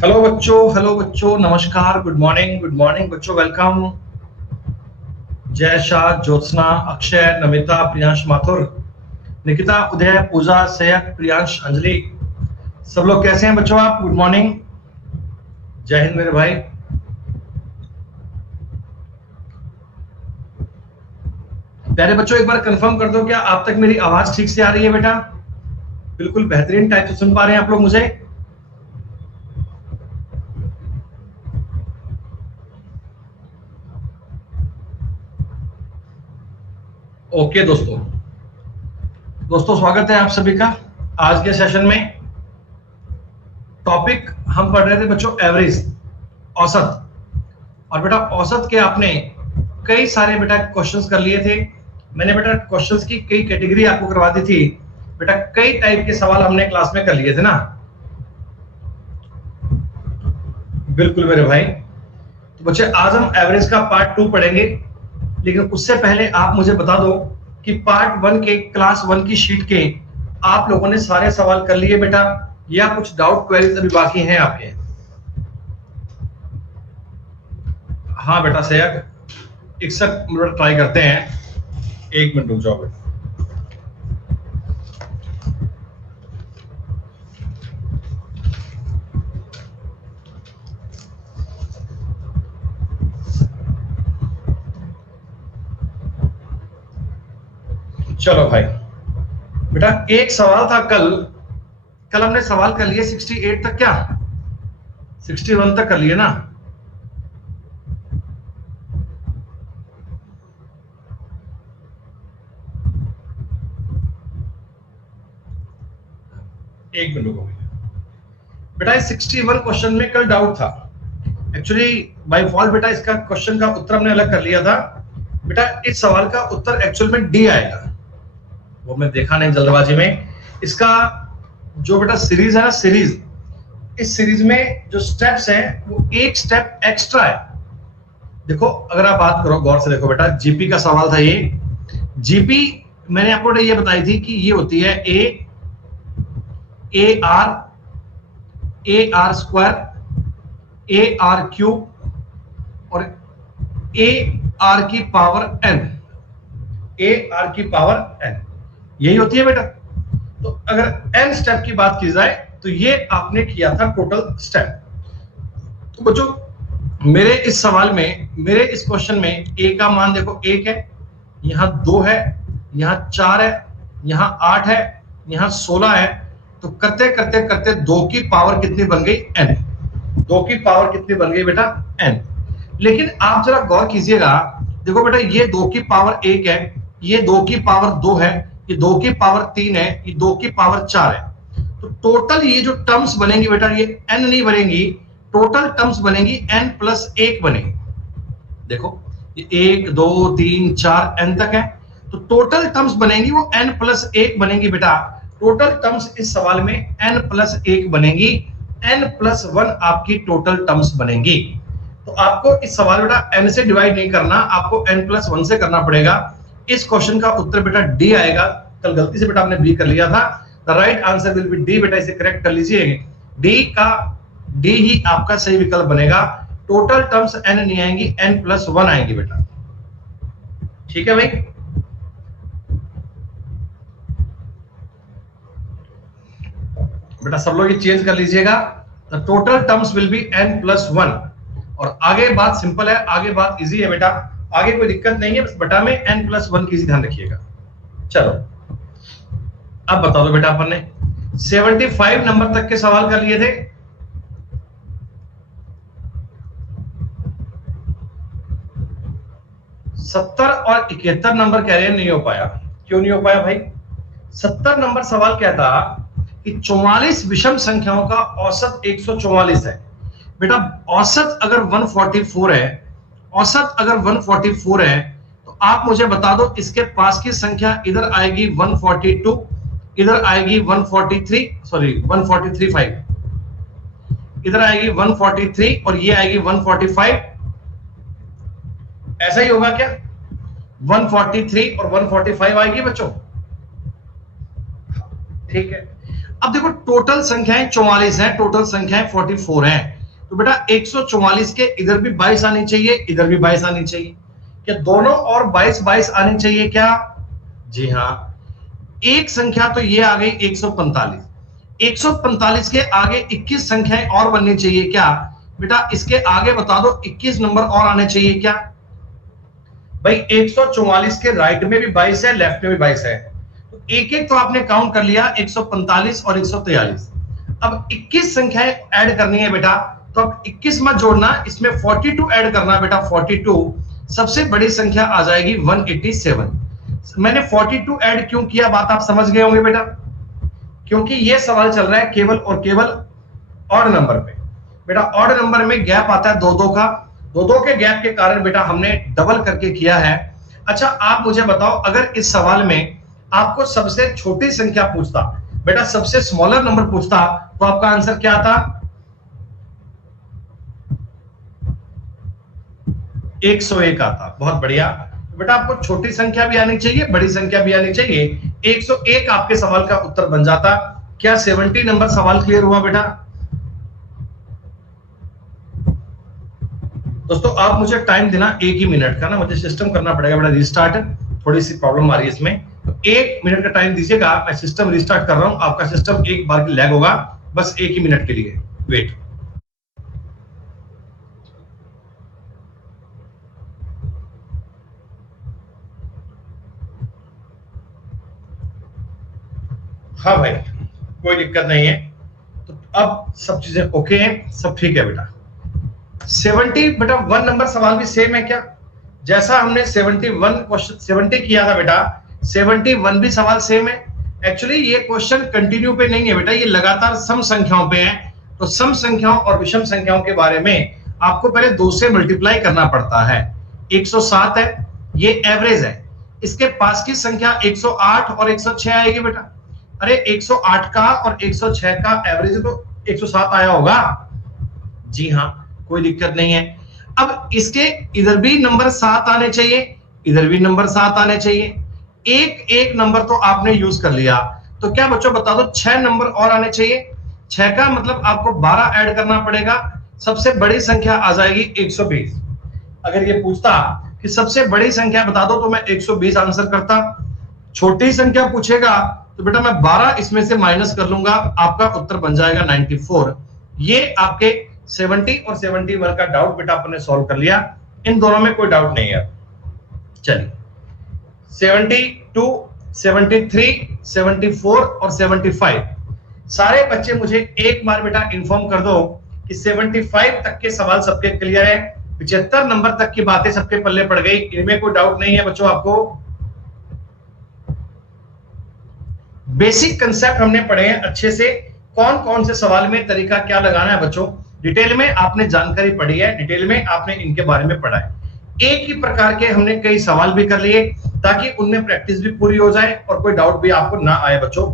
Hello बच्चों, नमस्कार, good morning बच्चों, वेलकम। जय शाह, ज्योत्सना, अक्षय, नमिता, प्रियांश माथुर, निकिता, उदय, पूजा, सैयद, प्रियांश, अंजलि, सब लोग कैसे हैं बच्चों? आप गुड मॉर्निंग, जय हिंद मेरे भाई। प्यारे बच्चों, एक बार कंफर्म कर दो, क्या आप तक मेरी आवाज ठीक से आ रही है बेटा? बिल्कुल बेहतरीन टाइप से सुन पा रहे हैं आप लोग मुझे? ओके दोस्तों, स्वागत है आप सभी का आज के सेशन में। टॉपिक हम पढ़ रहे थे बच्चों एवरेज, औसत। और बेटा औसत के आपने कई सारे बेटा क्वेश्चंस कर लिए थे। मैंने बेटा क्वेश्चंस की कई कैटेगरी आपको करवा दी थी बेटा, कई टाइप के सवाल हमने क्लास में कर लिए थे ना। बिल्कुल मेरे भाई। तो बच्चे आज हम एवरेज का पार्ट 2 पढ़ेंगे, लेकिन उससे पहले आप मुझे बता दो कि पार्ट 1 के क्लास 1 की शीट के आप लोगों ने सारे सवाल कर लिए बेटा, या कुछ डाउट क्वेरीज अभी बाकी हैं आपके? हाँ बेटा सैयद, एक मिनट ट्राई करते हैं, एक मिनट रुक जाओ बेटा। चलो भाई बेटा, एक सवाल था कल कल हमने सवाल कर लिए 68 तक, क्या 61 तक कर लिए ना? एक मिनट रुको बेटा, 61 क्वेश्चन में कल डाउट था। एक्चुअली बाय फॉल्ट बेटा इसका क्वेश्चन का उत्तर हमने अलग कर लिया था बेटा। इस सवाल का उत्तर एक्चुअल में डी आएगा, वो मैं देखा नहीं जल्दबाजी में। इसका जो बेटा सीरीज है ना, इस सीरीज में जो स्टेप्स हैं वो एक स्टेप एक्स्ट्रा है। देखो अगर आप बात करो गौर से, देखो बेटा जीपी का सवाल था ये। जीपी मैंने आपको ये बताई थी कि ये होती है A R square, A R cube और ए आर की पावर एन, यही होती है बेटा। तो अगर एन स्टेप की बात की जाए तो ये आपने किया था टोटल स्टेप। तो बच्चों मेरे इस सवाल में, मेरे इस क्वेश्चन में ए का मान देखो 1 है, यहां 2 है, यहां 4 है, यहां 8 है, यहां 16 है। तो करते करते करते 2 की पावर कितनी बन गई? n। 2 की पावर कितनी बन गई बेटा? n। लेकिन आप जरा गौर कीजिएगा, देखो बेटा ये 2 की पावर 1 है, ये 2 की पावर 2 है, ये 2 की पावर 3 है, ये 2 की पावर 4 है। तो टोटल ये जो टर्म्स बनेंगी बेटा, ये n नहीं बनेंगी, टोटल टर्म्स बनेंगी n प्लस 1 बनेगी। देखो ये 1 2 3 4 n तक है, तो टोटल टर्म्स बनेंगी वो n प्लस 1 बनेंगी बेटा। टोटल टर्म्स इस सवाल में n प्लस 1 बनेंगी, n प्लस 1 आपकी टोटल टर्म्स बनेंगी। तो आपको इस सवाल बेटा n से डिवाइड नहीं करना, आपको n प्लस 1 से करना पड़ेगा। इस क्वेश्चन का उत्तर बेटा डी आएगा। कल गलती से बेटा हमने बी कर लिया था, the right answer will be D बेटा, इसे करेक्ट कर लीजिए। डी ही आपका सही विकल्प बनेगा। टोटल टर्म्स n नहीं आएंगी, n प्लस 1 आएंगी बेटा। ठीक है भाई? बेटा सब लोग ये चेंज कर लीजिएगा, the total terms will be n plus 1। और आगे बात सिंपल है, आगे बात इजी है बेटा, आगे कोई दिक्कत नहीं है, बस बटा में n प्लस 1 की ध्यान रखिएगा। चलो अब बता दो बेटा, अपन ने 75 नंबर तक के सवाल कर लिए थे। सत्तर और 71 नंबर कह रहे हैं नहीं हो पाया। क्यों नहीं हो पाया भाई? 70 नंबर सवाल क्या था कि 44 विषम संख्याओं का औसत 144 है बेटा। औसत अगर 144 है, औसत अगर 144 है, तो आप मुझे बता दो इसके पास की संख्या इधर आएगी 142, इधर आएगी 143, सॉरी 143, इधर आएगी 143 और ये आएगी 145। ऐसा ही होगा क्या? 143 और 145 आएगी बच्चों, ठीक है। अब देखो टोटल संख्याएं 44 है, टोटल संख्याएं 44 है, तो बेटा 144 के इधर भी 22 आनी चाहिए, इधर भी 22 आनी चाहिए। क्या दोनों और 22 22 आनी चाहिए क्या? जी हाँ। एक संख्या तो ये आ गई 145, 145 के आगे 21 संख्याएं और बननी चाहिए क्या? बेटा इसके आगे बता दो 21 नंबर और आने चाहिए क्या? भाई 144 के राइट में भी 22 है, लेफ्ट में भी 22 है, तो एक एक तो आपने काउंट कर लिया, 145 और 143। अब 21 संख्याएं ऐड करनी है बेटा, तो अब 21 मत जोड़ना, इसमें 42 ऐड करना बेटा, 42 सबसे बड़ी संख्या आ जाएगी 187। मैंने 42 ऐड क्यों किया, बात आप समझ गए होंगे बेटा, क्योंकि यह सवाल चल रहा है केवल और केवल ऑड नंबर पे। बेटा ऑड नंबर में गैप आता है दो दो का, दो दो के गैप के कारण बेटा हमने डबल करके किया है। अच्छा आप मुझे बताओ, अगर इस सवाल में आपको सबसे छोटी संख्या पूछता, बेटा सबसे स्मॉलर नंबर पूछता, तो आपका आंसर क्या आता? 101 आता। बहुत बढ़िया बेटा, आपको छोटी संख्या भी आनी चाहिए, बड़ी संख्या भी आनी चाहिए। 101 आपके सवाल का उत्तर बन जाता। क्या 70 नंबर सवाल क्लियर हुआ बेटा? दोस्तों आप मुझे टाइम देना 1 ही मिनट का ना, मुझे सिस्टम करना पड़ेगा बेटा रिस्टार्ट, थोड़ी सी प्रॉब्लम आ रही है इसमें, तो 1 मिनट का टाइम दीजिएगा, मैं सिस्टम रिस्टार्ट कर रहा हूं, आपका सिस्टम एक बार की लैग होगा, बस 1 ही मिनट के लिए वेट। हाँ भाई कोई दिक्कत नहीं है, तो अब सब चीजें ओके हैं, सब ठीक है बेटा। 70 बेटा 1 नंबर सवाल भी सेम है क्या? जैसा हमने 71 क्वेश्चन 70 किया था बेटा, 71 भी सवाल सेम है। एक्चुअली ये क्वेश्चन कंटिन्यू पे नहीं है बेटा, ये लगातार सम संख्याओं पे है, तो सम संख्याओं और विषम संख्याओं के बारे में आपको पहले 2 से मल्टीप्लाई करना पड़ता है। 107 है, ये एवरेज है, इसके पास की संख्या 108 और 106 आएगी बेटा। अरे 108 का और 106 का एवरेज तो 107 आया होगा। जी हाँ कोई दिक्कत नहीं है। अब इसके इधर भी नंबर 7 आने चाहिए, इधर भी नंबर 7 आने चाहिए, एक एक नंबर तो आपने यूज कर लिया, तो क्या बच्चों बता दो 6 नंबर और आने चाहिए। 6 का मतलब आपको 12 ऐड करना पड़ेगा, सबसे बड़ी संख्या आ जाएगी 120। अगर ये पूछता कि सबसे बड़ी संख्या बता दो, तो मैं 120 आंसर करता। छोटी संख्या पूछेगा तो बेटा मैं 12 इसमें से माइनस कर लूंगा, आपका उत्तर बन जाएगा 94। ये आपके 70 और 71 का डाउट बेटा आपने सॉल्व कर लिया, इन दोनों में कोई डाउट नहीं है। चलिए 72, 73, 74 और 75 सारे बच्चे मुझे एक बार बेटा इंफॉर्म कर दो कि 75 तक के सवाल सबके क्लियर है, 75 नंबर तक की बातें सबके पल्ले पड़ गई, इनमें कोई डाउट नहीं है बच्चों आपको? बेसिक कंसेप्ट हमने पढ़े हैं अच्छे से, कौन कौन से सवाल में तरीका क्या लगाना है बच्चों, डिटेल में आपने जानकारी पढ़ी है, डिटेल में आपने इनके बारे में पढ़ा है। एक ही प्रकार के हमने कई सवाल भी कर लिए ताकि उनमें प्रैक्टिस भी पूरी हो जाए और कोई डाउट भी आपको ना आए बच्चों।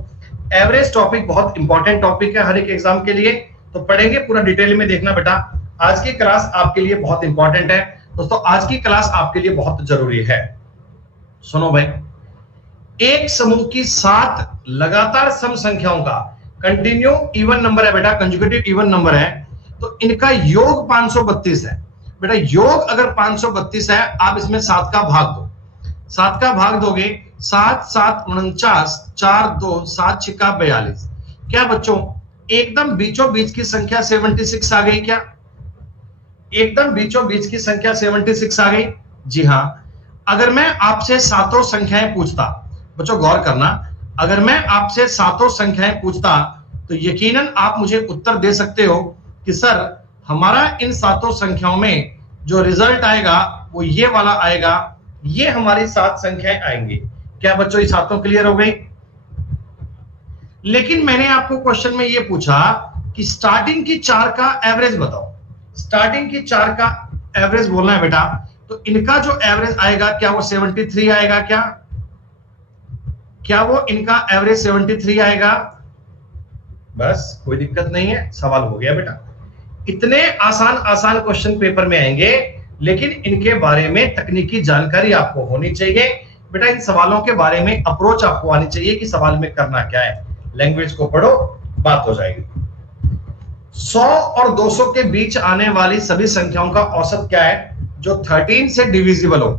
एवरेज टॉपिक बहुत इंपॉर्टेंट टॉपिक है हर एक एग्जाम के लिए, तो पढ़ेंगे पूरा डिटेल में देखना बेटा। आज की क्लास आपके लिए बहुत इंपॉर्टेंट है दोस्तों, आज की क्लास आपके लिए बहुत जरूरी है। सुनो भाई, एक समूह की 7 लगातार सम संख्याओं का कंटिन्यू इवन नंबर है बेटा, कंजुगेटिव इवन नंबर है, तो इनका योग 532 है बेटा। योग अगर 532 है, आप इसमें 7 का भाग दो, 7 का भाग दोगे, 7 7 49, 4 2 7 6 42। क्या बच्चों एकदम बीचों बीच की संख्या 76 आ गई क्या? एकदम बीचों बीच की संख्या 76 आ गई। जी हाँ, अगर मैं आपसे सातों संख्याएं पूछता, बच्चों गौर करना, अगर मैं आपसे सातों संख्याएं पूछता तो यकीनन आप मुझे उत्तर दे सकते हो कि सर हमारा इन सातों संख्याओं में जो रिजल्ट आएगा वो ये वाला आएगा, ये हमारी 7 संख्याएं आएंगी। क्या बच्चों ये सातों क्लियर हो गई? लेकिन मैंने आपको क्वेश्चन में ये पूछा कि स्टार्टिंग की 4 का एवरेज बताओ, स्टार्टिंग की 4 का एवरेज बोलना है बेटा, तो इनका जो एवरेज आएगा क्या वो 73 आएगा क्या? क्या वो इनका एवरेज 73 आएगा? बस कोई दिक्कत नहीं है, सवाल हो गया बेटा। इतने आसान आसान क्वेश्चन पेपर में आएंगे, लेकिन इनके बारे में तकनीकी जानकारी आपको होनी चाहिए बेटा। इन सवालों के बारे में अप्रोच आपको आनी चाहिए कि सवाल में करना क्या है। लैंग्वेज को पढ़ो, बात हो जाएगी। 100 और 200 के बीच आने वाली सभी संख्याओं का औसत क्या है जो 13 से डिविजिबल हो।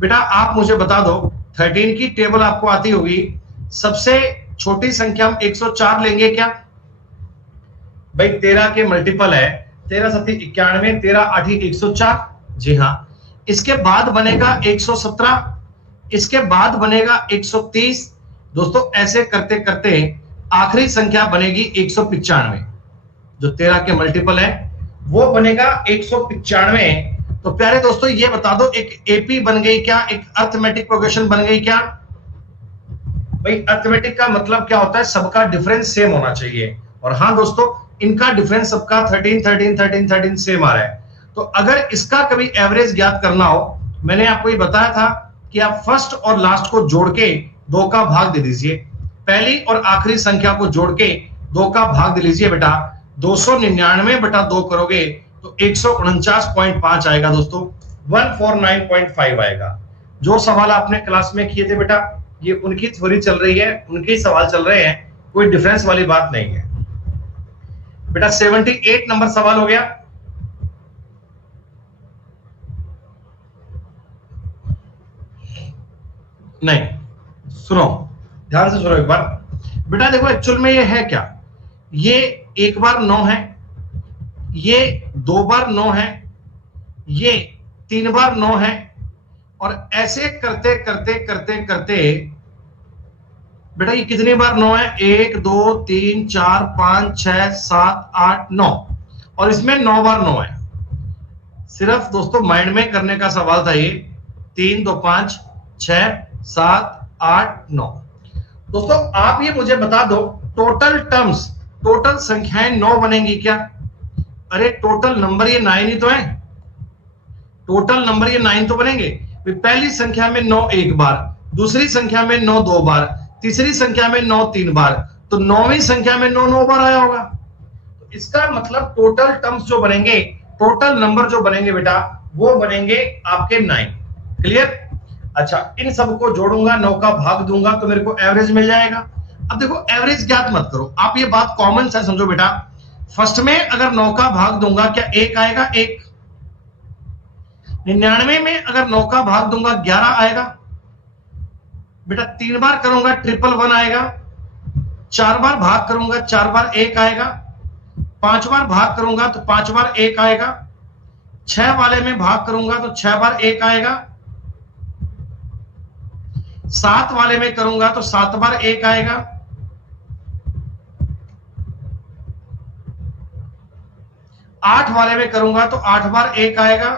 बेटा आप मुझे बता दो, 13 की टेबल आपको आती होगी, सबसे छोटी संख्या हम 104 लेंगे क्या? भाई 13 के मल्टीपल है, 13 सत्ती 91, 13 आठी 104। जी हाँ। इसके बाद बनेगा 117, इसके बाद बनेगा 130। दोस्तों ऐसे करते करते आखिरी संख्या बनेगी 195, जो 13 के मल्टीपल है वो बनेगा 195। तो प्यारे दोस्तों ये बता दो, एक एपी बन गई क्या, एक अर्थमेटिक प्रोग्रेशन बन गई क्या? भाई अर्थमेटिक का मतलब क्या होता है, सबका डिफरेंस सेम होना चाहिए। और हाँ दोस्तों, इनका डिफरेंस सबका 13 13 13 13 सेम आ रहा है। तो अगर इसका कभी एवरेज ज्ञात करना हो, मैंने आपको ये बताया था कि आप फर्स्ट और लास्ट को जोड़ के 2 का भाग दे दीजिए, पहली और आखिरी संख्या को जोड़ के 2 का भाग दे लीजिए बेटा। 299 बटा 2 करोगे तो 149.5 आएगा दोस्तों, 149.5 आएगा। जो सवाल आपने क्लास में किए थे बेटा, ये उनकी थ्योरी चल रही है, उनके सवाल चल रहे हैं, कोई डिफरेंस वाली बात नहीं है बेटा। 78 नंबर सवाल हो गया। नहीं, सुनो ध्यान से सुनो एक बार बेटा। देखो एक्चुअल में ये है क्या, ये एक बार 9 है, ये 2 बार 9 है, ये 3 बार 9 है, और ऐसे करते करते करते करते बेटा ये कितनी बार 9 है, 1 2 3 4 5 6 7 8 9, और इसमें 9 बार 9 है। सिर्फ दोस्तों माइंड में करने का सवाल था ये। 3 2 5 6 7 8 9। दोस्तों आप ये मुझे बता दो, टोटल टर्म्स, टोटल संख्याएं 9 बनेंगी क्या? अरे टोटल नंबर ये 9 ही तो है, टोटल नंबर ये 9 तो बनेंगे। पहली संख्या में 9 एक बार, दूसरी संख्या में 9 2 बार, तीसरी संख्या में 9 3 बार, तो 9वीं संख्या में 9 9 बार आया होगा। तो इसका मतलब टोटल टर्म्स जो बनेंगे, टोटल नंबर जो बनेंगे बेटा, वो बनेंगे आपके 9। क्लियर? अच्छा, इन सबको जोड़ूंगा, 9 का भाग दूंगा तो मेरे को एवरेज मिल जाएगा। अब देखो एवरेज ज्ञात मत करो, आप ये बात कॉमन सेंस समझो बेटा। फर्स्ट में अगर 9 का भाग दूंगा क्या 1 आएगा? 1। 99 में अगर 9 का भाग दूंगा 11 आएगा बेटा। 3 बार करूंगा 111 आएगा, 4 बार भाग करूंगा 4 बार 1 आएगा, 5 बार भाग करूंगा तो 5 बार 1 आएगा, 6 वाले में भाग करूंगा तो 6 बार 1 आएगा, 7 वाले में करूंगा तो 7 बार 1 आएगा, 8 वाले में करूंगा तो 8 बार 1 आएगा,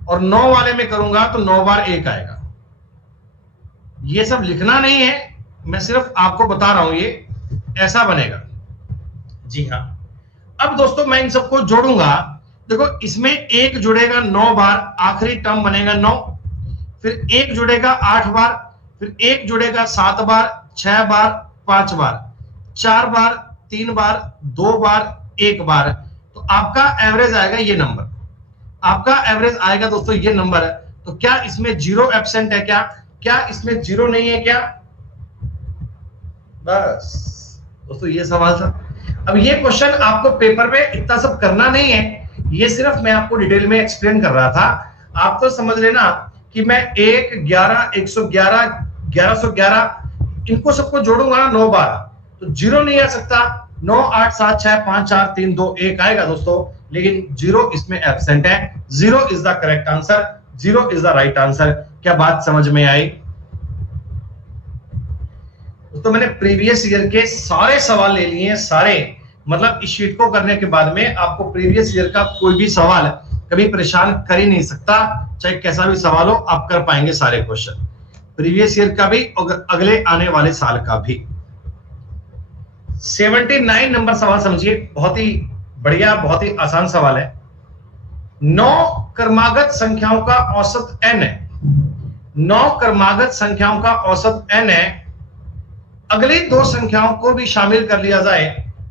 और 9 वाले में करूंगा तो 9 बार 1 आएगा। ये सब लिखना नहीं है, मैं सिर्फ आपको बता रहा हूं, ये ऐसा बनेगा। जी हां। अब दोस्तों मैं इन सबको जोड़ूंगा। देखो इसमें 1 जुड़ेगा 9 बार, आखिरी टर्म बनेगा 9, फिर 1 जुड़ेगा 8 बार, फिर 1 जुड़ेगा 7 बार, 6 बार, 5 बार, 4 बार, 3 बार, 2 बार, 1 बार। तो आपका एवरेज आएगा ये नंबर, आपका एवरेज आएगा दोस्तों ये नंबर है। तो क्या इसमें जीरो एब्सेंट है क्या? क्या इसमें जीरो नहीं है क्या? बस दोस्तों ये सवाल था। अब ये क्वेश्चन आपको पेपर में इतना सब करना नहीं है, ये सिर्फ मैं आपको डिटेल में एक्सप्लेन कर रहा था। आप तो समझ लेना कि मैं 1 11 111 1111 इनको सबको जोड़ूंगा ना 9 बार, तो जीरो नहीं आ सकता। 9 8 7 6 5 4 3 2 1 आएगा दोस्तों, लेकिन जीरो इसमें एब्सेंट है। Zero is the correct answer, zero is the right answer. क्या बात समझ में आई? तो मैंने प्रीवियस ईयर के सारे सवाल ले लिए हैं, सारे, मतलब इस शीट को करने के बाद में आपको प्रीवियस ईयर का कोई भी सवाल कभी परेशान कर ही नहीं सकता, चाहे कैसा भी सवाल हो आप कर पाएंगे सारे क्वेश्चन, प्रीवियस ईयर का भी और अगले आने वाले साल का भी। 79 नंबर सवाल समझिए, बहुत ही बढ़िया, बहुत ही आसान सवाल है। 9 क्रमागत संख्याओं का औसत n है, 9 क्रमागत संख्याओं का औसत n है। अगली 2 संख्याओं को भी शामिल कर लिया जाए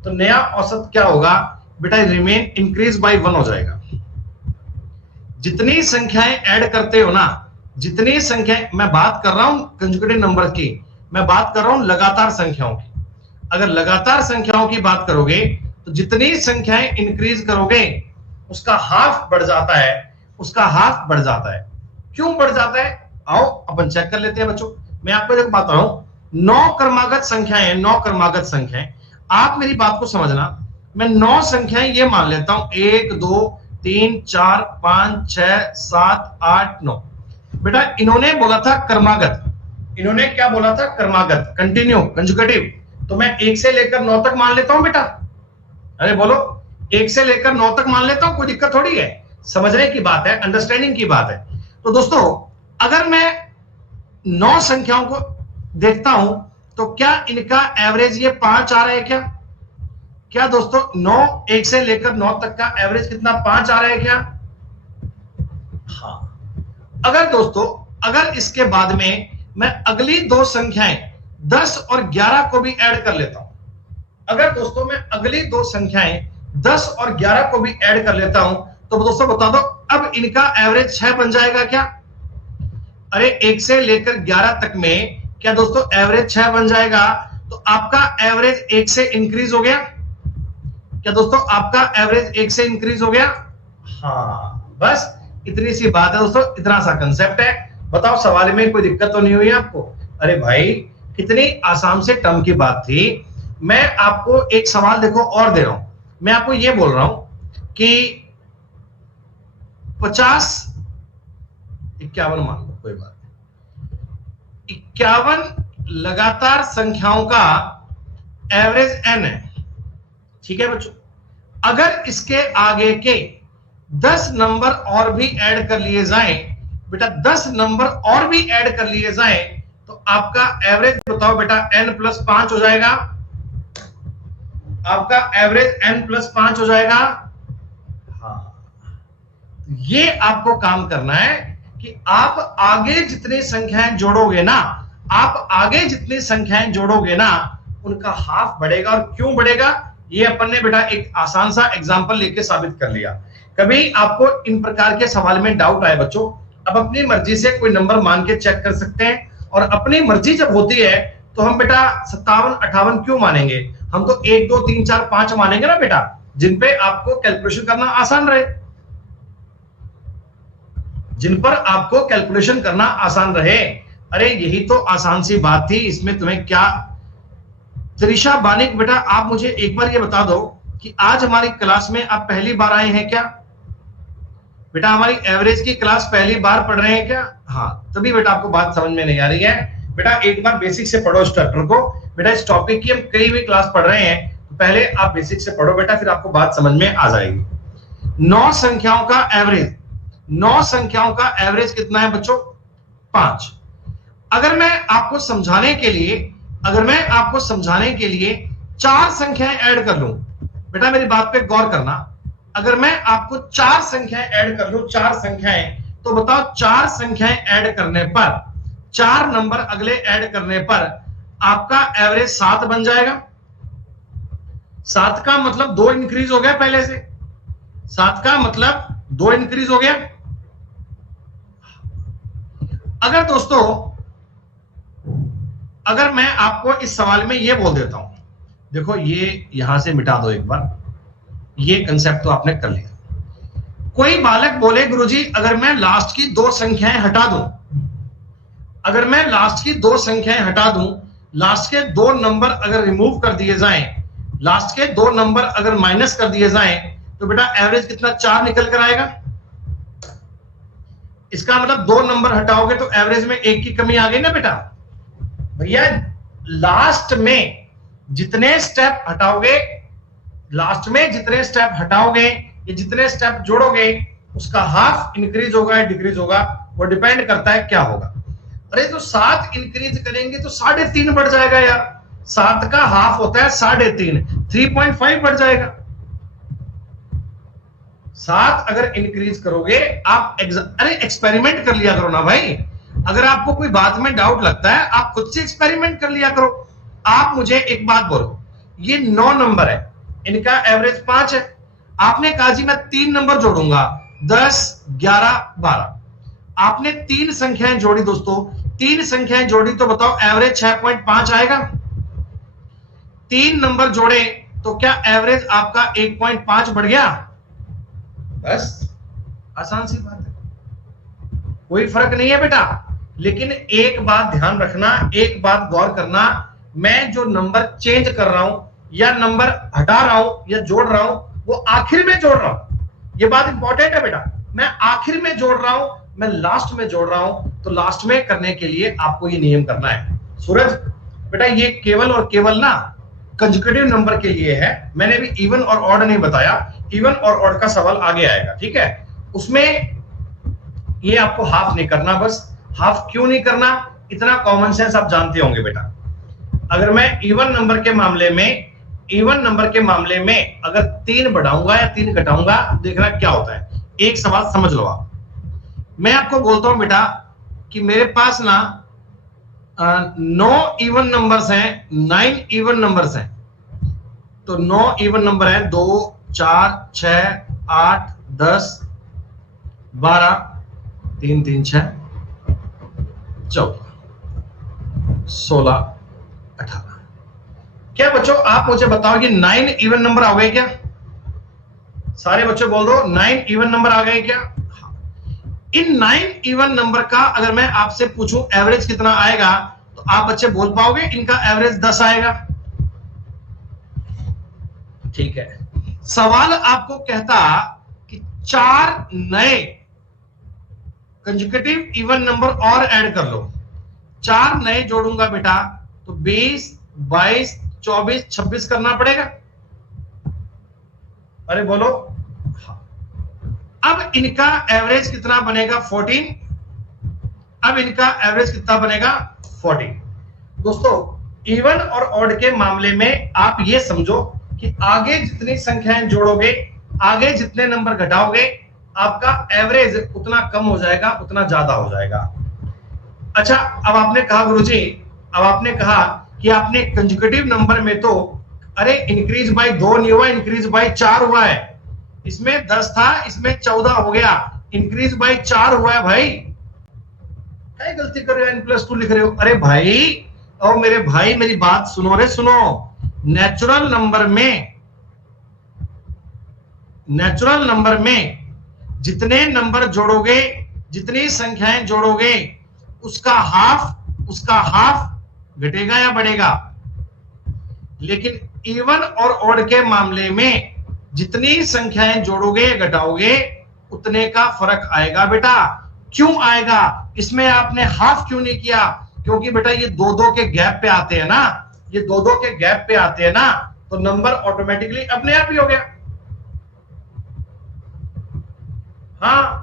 तो नया औसत क्या होगा बेटा? रिमेन इंक्रीज बाय 1 हो जाएगा। जितनी संख्याएं ऐड करते हो ना, जितनी संख्याएं, मैं बात कर रहा हूं कंजुगेटिव नंबर की, मैं बात कर रहा हूं लगातार संख्याओं की। अगर लगातार संख्याओं की बात करोगे तो जितनी संख्याएं इंक्रीज करोगे उसका हाफ बढ़ जाता है, उसका हाफ बढ़ जाता है। क्यों बढ़ जाता है? आओ अपन चेक कर लेते हैं बच्चों। मैं आपको एक बात बता रहा हूं, 9 क्रमागत संख्याएं, 9 क्रमागत संख्याएं, आप मेरी बात को समझना। मैं 9 संख्याएं ये मान लेता हूं, 1 2 3 4 5 6 7 8 9। बेटा इन्होंने बोला था क्रमागत, इन्होंने क्या बोला था? क्रमागत, कंटिन्यू, कंजुगेटिव। तो मैं 1 से लेकर 9 तक मान लेता हूं बेटा। अरे बोलो, 1 से लेकर 9 तक मान लेता हूं, कोई दिक्कत थोड़ी है। समझने की बात है, अंडरस्टैंडिंग की बात है। तो दोस्तों अगर मैं 9 संख्याओं को देखता हूं तो क्या इनका एवरेज ये 5 आ रहा है क्या? क्या दोस्तों 9, 1 से लेकर 9 तक का एवरेज कितना? 5 आ रहा है क्या? हाँ। अगर दोस्तों, अगर इसके बाद में मैं अगली 2 संख्याएं 10 और 11 को भी ऐड कर लेता हूं, अगर दोस्तों मैं अगली 2 संख्याएं 10 और 11 को भी ऐड कर लेता हूं, तो दोस्तों बता दो अब इनका एवरेज 6 बन जाएगा क्या? अरे 1 से लेकर 11 तक में क्या दोस्तों एवरेज 6 बन जाएगा? तो आपका एवरेज 1 से इंक्रीज हो गया क्या दोस्तों? आपका एवरेज 1 से इंक्रीज हो गया। हाँ, बस इतनी सी बात है दोस्तों, इतना सा कंसेप्ट है। बताओ सवाल में कोई दिक्कत तो नहीं हुई आपको? अरे भाई कितनी आसान से टर्म की बात थी। मैं आपको एक सवाल देखो और दे रहा हूं, मैं आपको ये बोल रहा हूं कि 50 51 मान लो, कोई बात नहीं, 51 लगातार संख्याओं का एवरेज n है, ठीक है बच्चों। अगर इसके आगे के 10 नंबर और भी ऐड कर लिए जाएं, बेटा 10 नंबर और भी ऐड कर लिए जाएं, तो आपका एवरेज बताओ बेटा n+5 हो जाएगा। आपका एवरेज n+5 हो जाएगा। हाँ, ये आपको काम करना है कि आप आगे जितनी संख्याएं जोड़ोगे ना, आप आगे जितनी संख्याएं जोड़ोगे ना, उनका हाफ बढ़ेगा। और क्यों बढ़ेगा ये अपन ने बेटा एक आसान सा एग्जांपल लेके साबित कर लिया। कभी आपको इन प्रकार के सवाल में डाउट आए बच्चों, अब अपनी मर्जी से कोई नंबर मान के चेक कर सकते हैं। और अपनी मर्जी जब होती है तो हम बेटा 57 58 क्यों मानेंगे? हम तो 1 2 3 4 5 मानेंगे ना बेटा, जिन पे आपको कैलकुलेशन करना आसान रहे, जिन पर आपको कैलकुलेशन करना आसान रहे। अरे यही तो आसान सी बात थी, इसमें तुम्हें क्या? त्रिशा बानिक बेटा आप मुझे एक बार ये बता दो कि आज हमारी क्लास में आप पहली बार आए हैं क्या? बेटा हमारी एवरेज की क्लास पहली बार पढ़ रहे हैं क्या? हाँ, तभी बेटा आपको बात समझ में नहीं आ रही है। बेटा एक बार बेसिक से पढ़ो इस चैप्टर को। बेटा इस टॉपिक की हम कई भी क्लास पढ़ रहे हैं, तो पहले आप बेसिक से पढ़ो बेटा, फिर आपको बात समझ में आ जाएगी। 9 संख्याओं का एवरेज, 9 संख्याओं का एवरेज कितना है बच्चों? 5। अगर मैं आपको समझाने के लिए, अगर मैं आपको समझाने के लिए 4 संख्याएं ऐड कर लूं, बेटा मेरी बात पे गौर करना, अगर मैं आपको 4 संख्याएं ऐड कर लूं, 4 संख्याएं, तो बताओ 4 संख्याएं ऐड करने पर, 4 नंबर अगले ऐड करने पर आपका एवरेज 7 बन जाएगा। 7 का मतलब 2 इंक्रीज हो गया पहले से, 7 का मतलब 2 इंक्रीज हो गया। अगर दोस्तों, अगर मैं आपको इस सवाल में ये बोल देता हूं, देखो ये यहां से मिटा दो एक बार, ये कंसेप्ट तो आपने कर लिया। कोई बालक बोले गुरुजी अगर मैं लास्ट की 2 संख्याएं हटा दूं, अगर मैं लास्ट की 2 संख्याएं हटा दूं, लास्ट के 2 नंबर अगर रिमूव कर दिए जाएं, लास्ट के 2 नंबर अगर माइनस कर दिए जाएं, तो बेटा एवरेज कितना? 4 निकल कर आएगा। इसका मतलब 2 नंबर हटाओगे तो एवरेज में 1 की कमी आ गई ना बेटा। भैया लास्ट में जितने स्टेप हटाओगे, लास्ट में जितने स्टेप हटाओगे या जितने स्टेप जोड़ोगे, उसका हाफ इंक्रीज होगा या डिक्रीज होगा, वो डिपेंड करता है क्या होगा। अरे तो 7 इंक्रीज करेंगे तो 3.5 बढ़ जाएगा यार। 7 का हाफ होता है 3.5, 3.5 बढ़ जाएगा। 7 अगर इंक्रीज करोगे आप अरे एक्सपेरिमेंट कर लिया करो ना भाई। अगर आपको कोई बात में डाउट लगता है आप खुद से एक्सपेरिमेंट कर लिया करो। आप मुझे एक बात बोलो, ये 9 नंबर है, इनका एवरेज 5 है। आपने कहा जी मैं 3 नंबर जोड़ूंगा, 10 11 12। आपने 3 संख्याएं जोड़ी दोस्तों, तीन संख्याएं जोड़ी तो बताओ एवरेज 6.5 आएगा। तीन नंबर जोड़े तो क्या एवरेज आपका 1.5 बढ़ गया? बस आसान सी बात है, कोई फर्क नहीं है बेटा। लेकिन एक बात ध्यान रखना, एक बात गौर करना, मैं जो नंबर चेंज कर रहा हूं या नंबर हटा रहा हूं या जोड़ रहा हूं वो आखिर में जोड़ रहा हूं। ये बात इंपॉर्टेंट है बेटा, मैं आखिर में जोड़ रहा हूं, मैं लास्ट में जोड़ रहा हूं। तो लास्ट में करने के लिए आपको ये नियम करना है। सूरज बेटा ये केवल और केवल ना कंसेक्यूटिव नंबर के लिए है, मैंने भी इवन और ऑड नहीं बताया। इवन और ऑड का सवाल आगे आएगा, ठीक है। उसमें ये आपको हाफ नहीं करना। बस हाफ क्यों नहीं करना, इतना कॉमन सेंस आप जानते होंगे बेटा। अगर मैं इवन नंबर के मामले में अगर 3 बढ़ाऊंगा या 3 घटाऊंगा, देखना क्या होता है। एक सवाल समझ लो आप, मैं आपको बोलता हूं बेटा कि मेरे पास ना 9 इवन नंबर्स हैं, 9 इवन नंबर्स हैं। तो 9 इवन नंबर है, 2 4 6 8 10 12 3 3 6 14 16 18। क्या बच्चों आप मुझे बताओ कि 9 इवन नंबर आ गए क्या? सारे बच्चों बोल दो 9 इवन नंबर आ गए क्या? इन 9 इवन नंबर का अगर मैं आपसे पूछूं एवरेज कितना आएगा, तो आप बच्चे बोल पाओगे इनका एवरेज 10 आएगा। ठीक है, सवाल आपको कहता कि 4 नए कंसेक्यूटिव इवन नंबर और ऐड कर लो। 4 नए जोड़ूंगा बेटा तो 20 22 24 26 करना पड़ेगा। अरे बोलो, अब इनका एवरेज कितना बनेगा? 14। अब इनका एवरेज कितना बनेगा? 14। दोस्तों इवन और ऑड के मामले में आप ये समझो कि आगे जितनी संख्याएं जोड़ोगे, आगे जितने नंबर घटाओगे, आपका एवरेज उतना कम हो जाएगा, उतना ज्यादा हो जाएगा। अच्छा, अब आपने कहा गुरुजी, अब आपने कहा कि आपने कंसेक्यूटिव नंबर में तो अरे इंक्रीज बाय 2 नहीं हुआ, इंक्रीज बाय 4 हुआ है। इसमें 10 था, इसमें 14 हो गया, इंक्रीज बाय 4 हुआ है। भाई क्या गलती कर रहे हो, n+2 लिख रहे हो? अरे भाई, और मेरे भाई मेरी बात सुनो रे, सुनो। नेचुरल नंबर में जितने नंबर जोड़ोगे, जितनी संख्याएं जोड़ोगे, उसका हाफ घटेगा या बढ़ेगा। लेकिन इवन और ऑड के मामले में जितनी संख्याएं जोड़ोगे घटाओगे, उतने का फर्क आएगा बेटा। क्यों आएगा? इसमें आपने हाफ क्यों नहीं किया? क्योंकि बेटा ये 2-2 के गैप पे आते हैं ना, ये 2-2 के गैप पे आते हैं ना, तो नंबर ऑटोमेटिकली अपने आप ही हो गया। हाँ,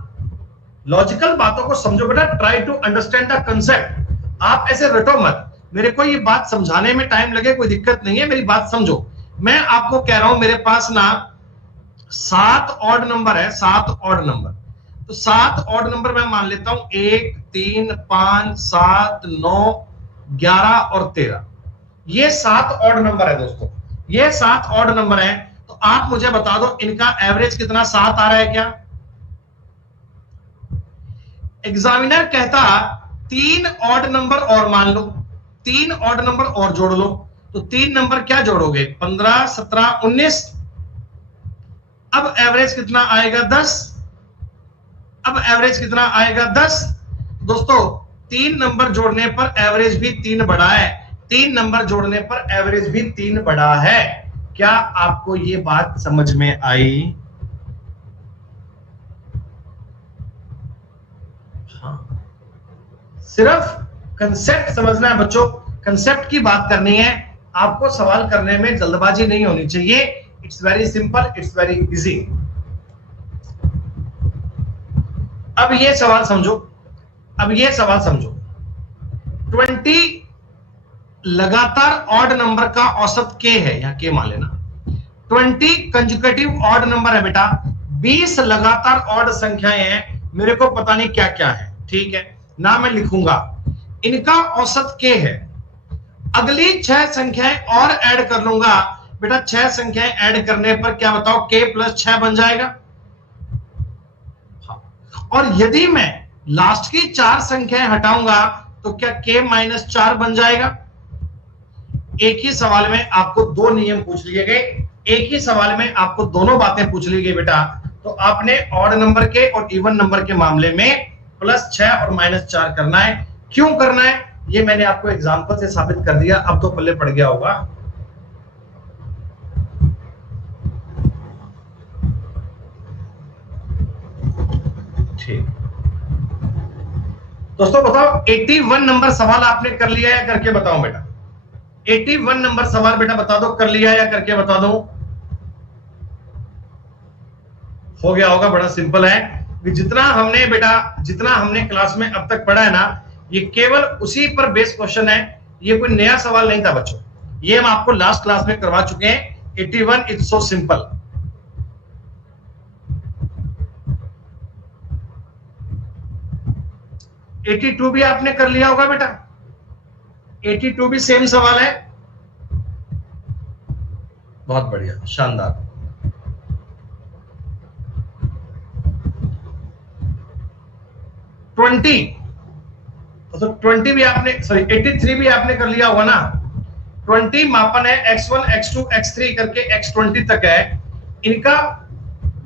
लॉजिकल बातों को समझो बेटा, try to understand the concept. आप ऐसे रटो मत, मेरे को ये बात समझाने में टाइम लगे कोई दिक्कत नहीं है, मेरी बात समझो। मैं आपको कह रहा हूं मेरे पास ना 7 ऑड नंबर है, 7 ऑड नंबर। तो 7 ऑड नंबर मैं मान लेता हूं 1 3 5 7 9 11 और 13। ये 7 ऑड नंबर है दोस्तों, ये 7 ऑड नंबर है। तो आप मुझे बता दो इनका एवरेज कितना 7 आ रहा है क्या? एग्जामिनर कहता 3 ऑड नंबर और मान लो, 3 ऑड नंबर और जोड़ लो। तो 3 नंबर क्या जोड़ोगे? 15 17 19। अब एवरेज कितना आएगा? 10। अब एवरेज कितना आएगा? 10। दोस्तों 3 नंबर जोड़ने पर एवरेज भी 3 बढ़ा है, 3 नंबर जोड़ने पर एवरेज भी 3 बढ़ा है। क्या आपको ये बात समझ में आई? सिर्फ कंसेप्ट समझना है बच्चों, कंसेप्ट की बात करनी है आपको। सवाल करने में जल्दबाजी नहीं होनी चाहिए। It's very simple, it's very easy. अब ये सवाल समझो, 20 लगातार ऑड नंबर का औसत के है, यहां के मान लेना। 20 कंसेक्यूटिव ऑड नंबर है बेटा, 20 लगातार ऑड संख्याएं हैं, मेरे को पता नहीं क्या क्या है, ठीक है ना, मैं लिखूंगा। इनका औसत के है। अगली 6 संख्याएं और ऐड कर लूंगा बेटा, 6 संख्याएं ऐड करने पर क्या बताओ, k + 6 बन जाएगा। और यदि मैं लास्ट की 4 संख्याएं हटाऊंगा तो क्या k माइनस 4 बन जाएगा? एक ही सवाल में आपको दो नियम पूछ लिए गए, एक ही सवाल में आपको दोनों बातें पूछ ली गई बेटा। तो आपने ऑड नंबर के और इवन नंबर के मामले में +6 और -4 करना है। क्यों करना है ये मैंने आपको एग्जांपल से साबित कर दिया, अब तो पल्ले पड़ गया होगा। ठीक दोस्तों बताओ 81 नंबर सवाल आपने कर लिया या करके बताओ बेटा? 81 नंबर सवाल बेटा बता दो, कर लिया या करके बता दो? हो गया होगा, बड़ा सिंपल है कि जितना हमने क्लास में अब तक पढ़ा है ना, ये केवल उसी पर बेस्ड क्वेश्चन है, ये कोई नया सवाल नहीं था बच्चों, ये हम आपको लास्ट क्लास में करवा चुके हैं। 81 इट्स सो सिंपल। है 82 भी आपने कर लिया होगा बेटा, 82 भी सेम सवाल है। बहुत बढ़िया, शानदार। तो 20 भी आपने, सॉरी 83 भी आपने कर लिया होगा ना। 20 मापन है x1 x2 x3 करके x20 तक है, इनका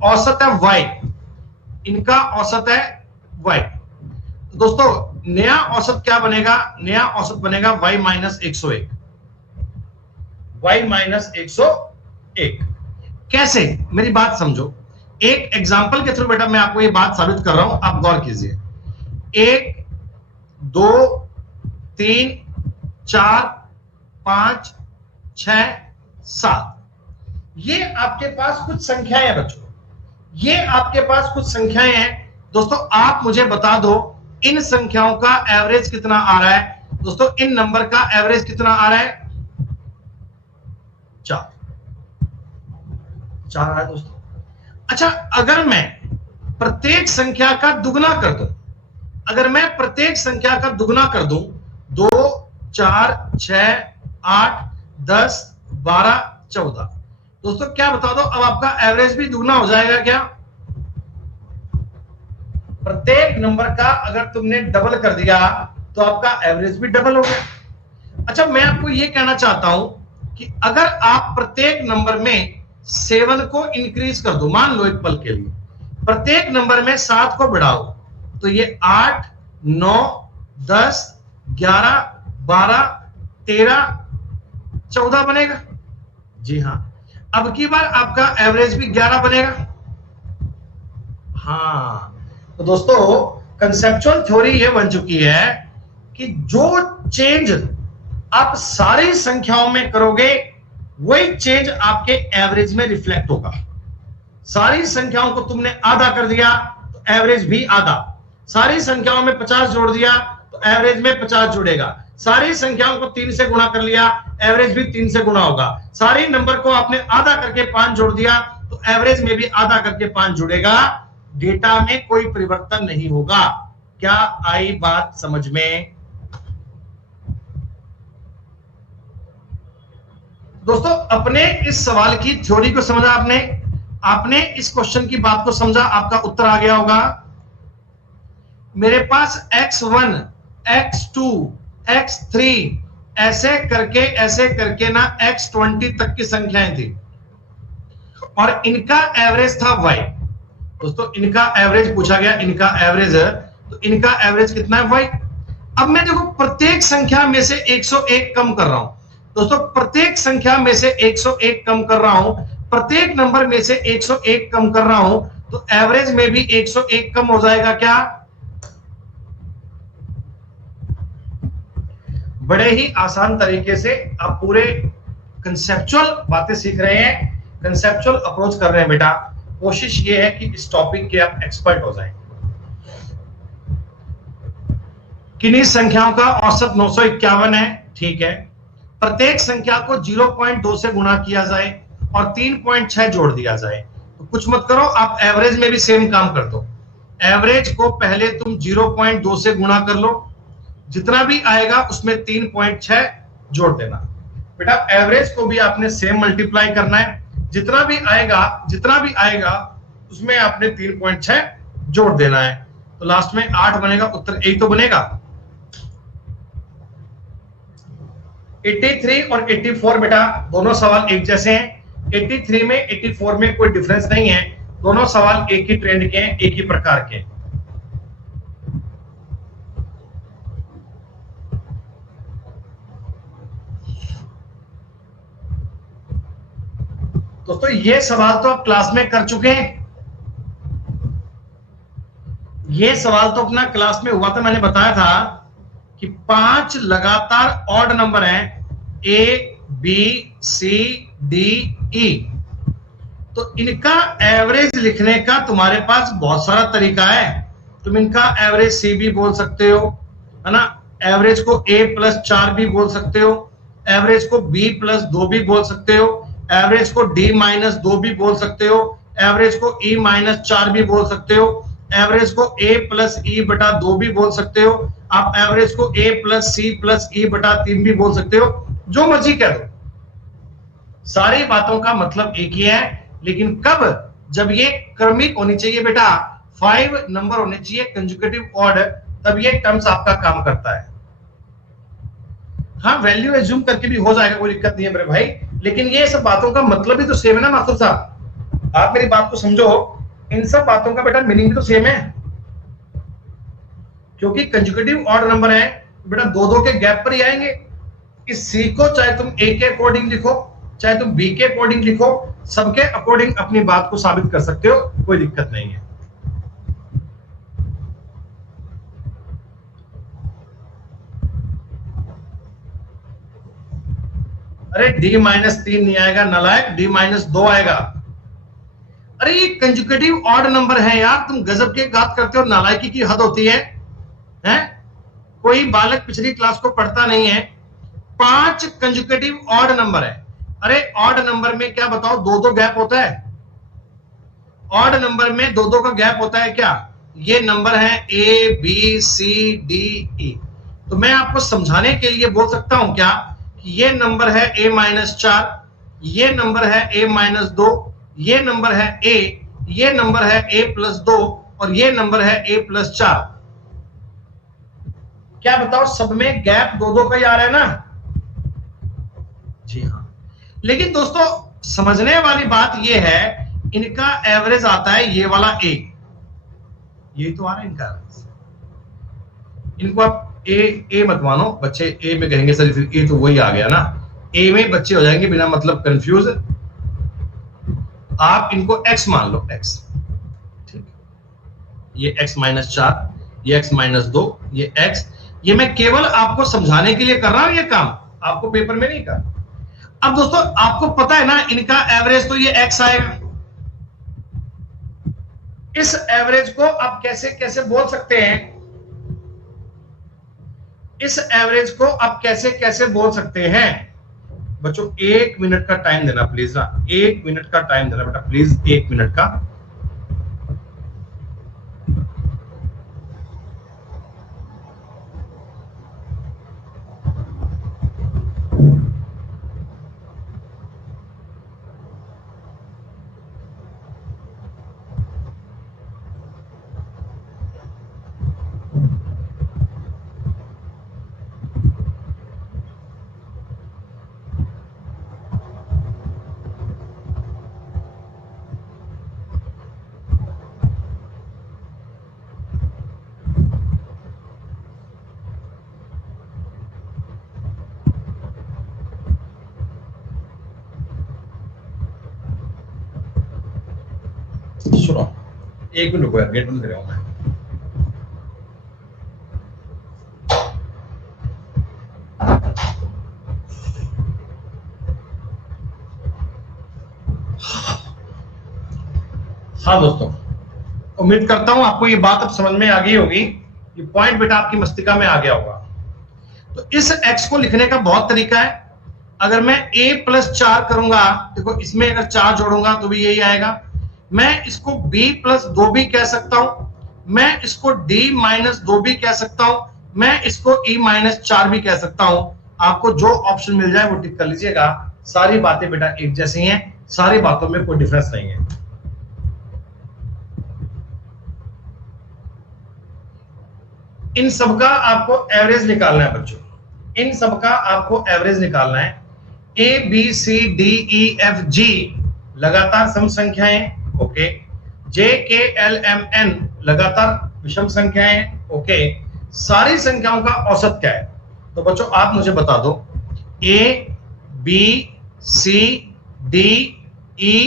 औसत है y, इनका औसत है y। तो दोस्तों नया औसत क्या बनेगा? नया औसत बनेगा y माइनस 101, y माइनस 101। कैसे? मेरी बात समझो, एक एग्जांपल के थ्रू बेटा मैं आपको ये बात साबित कर रहा हूं, आप गौर कीजिए। 1 2 3 4 5 6 7, ये आपके पास कुछ संख्याएं हैं बच्चों, ये आपके पास कुछ संख्याएं हैं। दोस्तों आप मुझे बता दो इन संख्याओं का एवरेज कितना आ रहा है? दोस्तों इन नंबर का एवरेज कितना आ रहा है? 4 आ रहा है दोस्तों। अच्छा, अगर मैं प्रत्येक संख्या का दुगना कर दूं, अगर मैं प्रत्येक संख्या का दुगना कर दूं, 2 4 6 8 10 12 14, दोस्तों क्या बता दो, अब आपका एवरेज भी दुगना हो जाएगा क्या? प्रत्येक नंबर का अगर तुमने डबल कर दिया तो आपका एवरेज भी डबल हो गया। अच्छा, मैं आपको यह कहना चाहता हूं कि अगर आप प्रत्येक नंबर में 7 को इंक्रीज कर दो, मान लो एक पल के लिए प्रत्येक नंबर में 7 को बढ़ाओ, तो ये 8 9 10 11 12 13 14 बनेगा। जी हां, अब की बार आपका एवरेज भी 11 बनेगा। हाँ, तो दोस्तों कंसेप्चुअल थ्योरी ये बन चुकी है कि जो चेंज आप सारी संख्याओं में करोगे वही चेंज आपके एवरेज में रिफ्लेक्ट होगा। सारी संख्याओं को तुमने आधा कर दिया तो एवरेज भी आधा, सारी संख्याओं में 50 जोड़ दिया तो एवरेज में 50 जुड़ेगा, सारी संख्याओं को 3 से गुणा कर लिया एवरेज भी 3 से गुणा होगा, सारी नंबर को आपने आधा करके 5 जोड़ दिया तो एवरेज में भी आधा करके 5 जुड़ेगा। डेटा में कोई परिवर्तन नहीं होगा। क्या आई बात समझ में? दोस्तों अपने इस सवाल की थ्योरी को समझा आपने इस क्वेश्चन की बात को समझा, आपका उत्तर आ गया होगा। मेरे पास x1 x2 x3 ऐसे करके ना x20 तक की संख्याएं थी और इनका एवरेज था y। दोस्तों इनका एवरेज पूछा गया, इनका एवरेज है, तो इनका एवरेज कितना है y। अब मैं देखो प्रत्येक संख्या में से 101 कम कर रहा हूं। दोस्तों प्रत्येक संख्या में से 101 कम कर रहा हूं, प्रत्येक नंबर में से 101 कम कर रहा हूं, तो एवरेज में भी 101 कम हो जाएगा क्या? बड़े ही आसान तरीके से आप पूरे कंसेप्चुअल बातें सीख रहे हैं, कंसेप्चुअल अप्रोच कर रहे हैं बेटा। कोशिश ये है कि इस टॉपिक के आप एक्सपर्ट हो जाएं। किन्हीं संख्याओं का औसत 951 है, ठीक है। प्रत्येक संख्या को 0.2 से गुणा किया जाए और 3.6 जोड़ दिया जाए। तो कुछ मत करो, आप एवरेज में भी सेम काम कर दो। एवरेज को पहले तुम 0.2 से गुणा कर लो, जितना भी आएगा उसमें 3.6 जोड़ देना। बेटा एवरेज को भी आपने सेम मल्टीप्लाई करना है, जितना भी आएगा उसमें आपने 3.6 जोड़ देना है। तो लास्ट में 8 बनेगा, उत्तर यही तो बनेगा। 83 और 84 बेटा दोनों सवाल एक जैसे हैं। 83 में 84 में कोई डिफरेंस नहीं है, दोनों सवाल एक ही ट्रेंड के हैं, एक ही प्रकार के। दोस्तों ये सवाल तो आप क्लास में कर चुके हैं, ये सवाल तो अपना क्लास में हुआ था, मैंने बताया था कि 5 लगातार ऑड नंबर हैं, ए बी सी डी ई, तो इनका एवरेज लिखने का तुम्हारे पास बहुत सारा तरीका है। तुम इनका एवरेज सी भी बोल सकते हो, है ना, एवरेज को ए प्लस 4 भी बोल सकते हो, एवरेज को बी प्लस 2 भी बोल सकते हो, एवरेज को डी माइनस 2 भी बोल सकते हो, एवरेज को ई माइनस 4 भी बोल सकते हो, एवरेज को ए प्लस ई बटा 2 भी बोल सकते हो, आप एवरेज को ए प्लस सी प्लस ई बटा 3 भी बोल सकते हो, जो मर्जी कह दो, सारी बातों का मतलब एक ही है। लेकिन कब? जब ये क्रमिक होनी चाहिए बेटा, 5 नंबर होने चाहिए कंजुगेटिव ऑड, तब ये टर्म्स आपका काम करता है। हाँ वैल्यू एज्यूम करके भी हो जाएगा, कोई दिक्कत नहीं है मेरे भाई, लेकिन ये सब बातों का मतलब भी तो सेम है ना मास्टर साहब, आप मेरी बात को समझो, इन सब बातों का बेटा मीनिंग भी तो सेम है, क्योंकि कंजुगेटिव ऑड नंबर है बेटा दो दो के गैप पर ही आएंगे। इस सी को चाहे तुम ए के अकॉर्डिंग लिखो, चाहे तुम बी के अकॉर्डिंग लिखो, सबके अकॉर्डिंग अपनी बात को साबित कर सकते हो, कोई दिक्कत नहीं है। अरे डी माइनस 3 नहीं आएगा नालायक, डी माइनस 2 आएगा। अरे ये कंजुगेटिव ऑड नंबर है यार, तुम गजब के बात करते हो, नालायकी की हद होती है, हैं? कोई बालक पिछली क्लास को पढ़ता नहीं है। 5 कंजुगेटिव ऑड नंबर है। अरे ऑड नंबर में क्या बताओ, दो दो गैप होता है, ऑड नंबर में दो दो का गैप होता है क्या? ये नंबर है ए बी सी डी ई, तो मैं आपको समझाने के लिए बोल सकता हूं क्या कि ये नंबर है ए माइनस 4, ये नंबर है ए माइनस 2, ये नंबर है ए, ये नंबर है ए प्लस 2 और ये नंबर है ए प्लस 4। क्या बताओ, सब में गैप दो दो का ही आ रहा है ना? जी हाँ, लेकिन दोस्तों समझने वाली बात यह है, इनका एवरेज आता है ये वाला ए, ये तो आ रहा है इनका एवरेज। इनको आप ए मत मानो, बच्चे ए में कहेंगे सर फिर ए तो वही आ गया ना, ए में बच्चे हो जाएंगे बिना मतलब कंफ्यूज। आप इनको एक्स मान लो, एक्स, ठीक, ये एक्स माइनस 4, ये एक्स माइनस 2, ये एक्स, ये मैं केवल आपको समझाने के लिए कर रहा हूं, ये काम आपको पेपर में नहीं कर। अब दोस्तों आपको पता है ना, इनका एवरेज तो ये एक्स आएगा। इस एवरेज को आप कैसे कैसे बोल सकते हैं, इस एवरेज को आप कैसे कैसे बोल सकते हैं बच्चों? 1 मिनट का टाइम देना प्लीज ना, 1 मिनट का टाइम देना बेटा प्लीज, 1 मिनट का। सुनो, 1 मिनट रुको यार, गेट बंद कर रहा हूं मैं। हाँ दोस्तों, उम्मीद करता हूं आपको ये बात अब समझ में आ गई होगी, ये पॉइंट बेटा आपकी मस्तिष्क में आ गया होगा। तो इस x को लिखने का बहुत तरीका है। अगर मैं a प्लस 4 करूंगा, देखो इसमें अगर 4 जोड़ूंगा तो भी यही आएगा। मैं इसको b प्लस 2 भी कह सकता हूं, मैं इसको d माइनस 2 भी कह सकता हूं, मैं इसको e माइनस 4 भी कह सकता हूं। आपको जो ऑप्शन मिल जाए वो टिक कर लीजिएगा। सारी बातें बेटा एक जैसी हैं, सारी बातों में कोई डिफरेंस नहीं है। इन सबका आपको एवरेज निकालना है बच्चों, इन सब का आपको एवरेज निकालना है। A B C D E F G लगातार सम संख्याएं, ओके। जे के एल एम एन लगातार विषम संख्याएं, ओके। सारी संख्याओं का औसत क्या है? तो बच्चों आप मुझे बता दो, A B C D E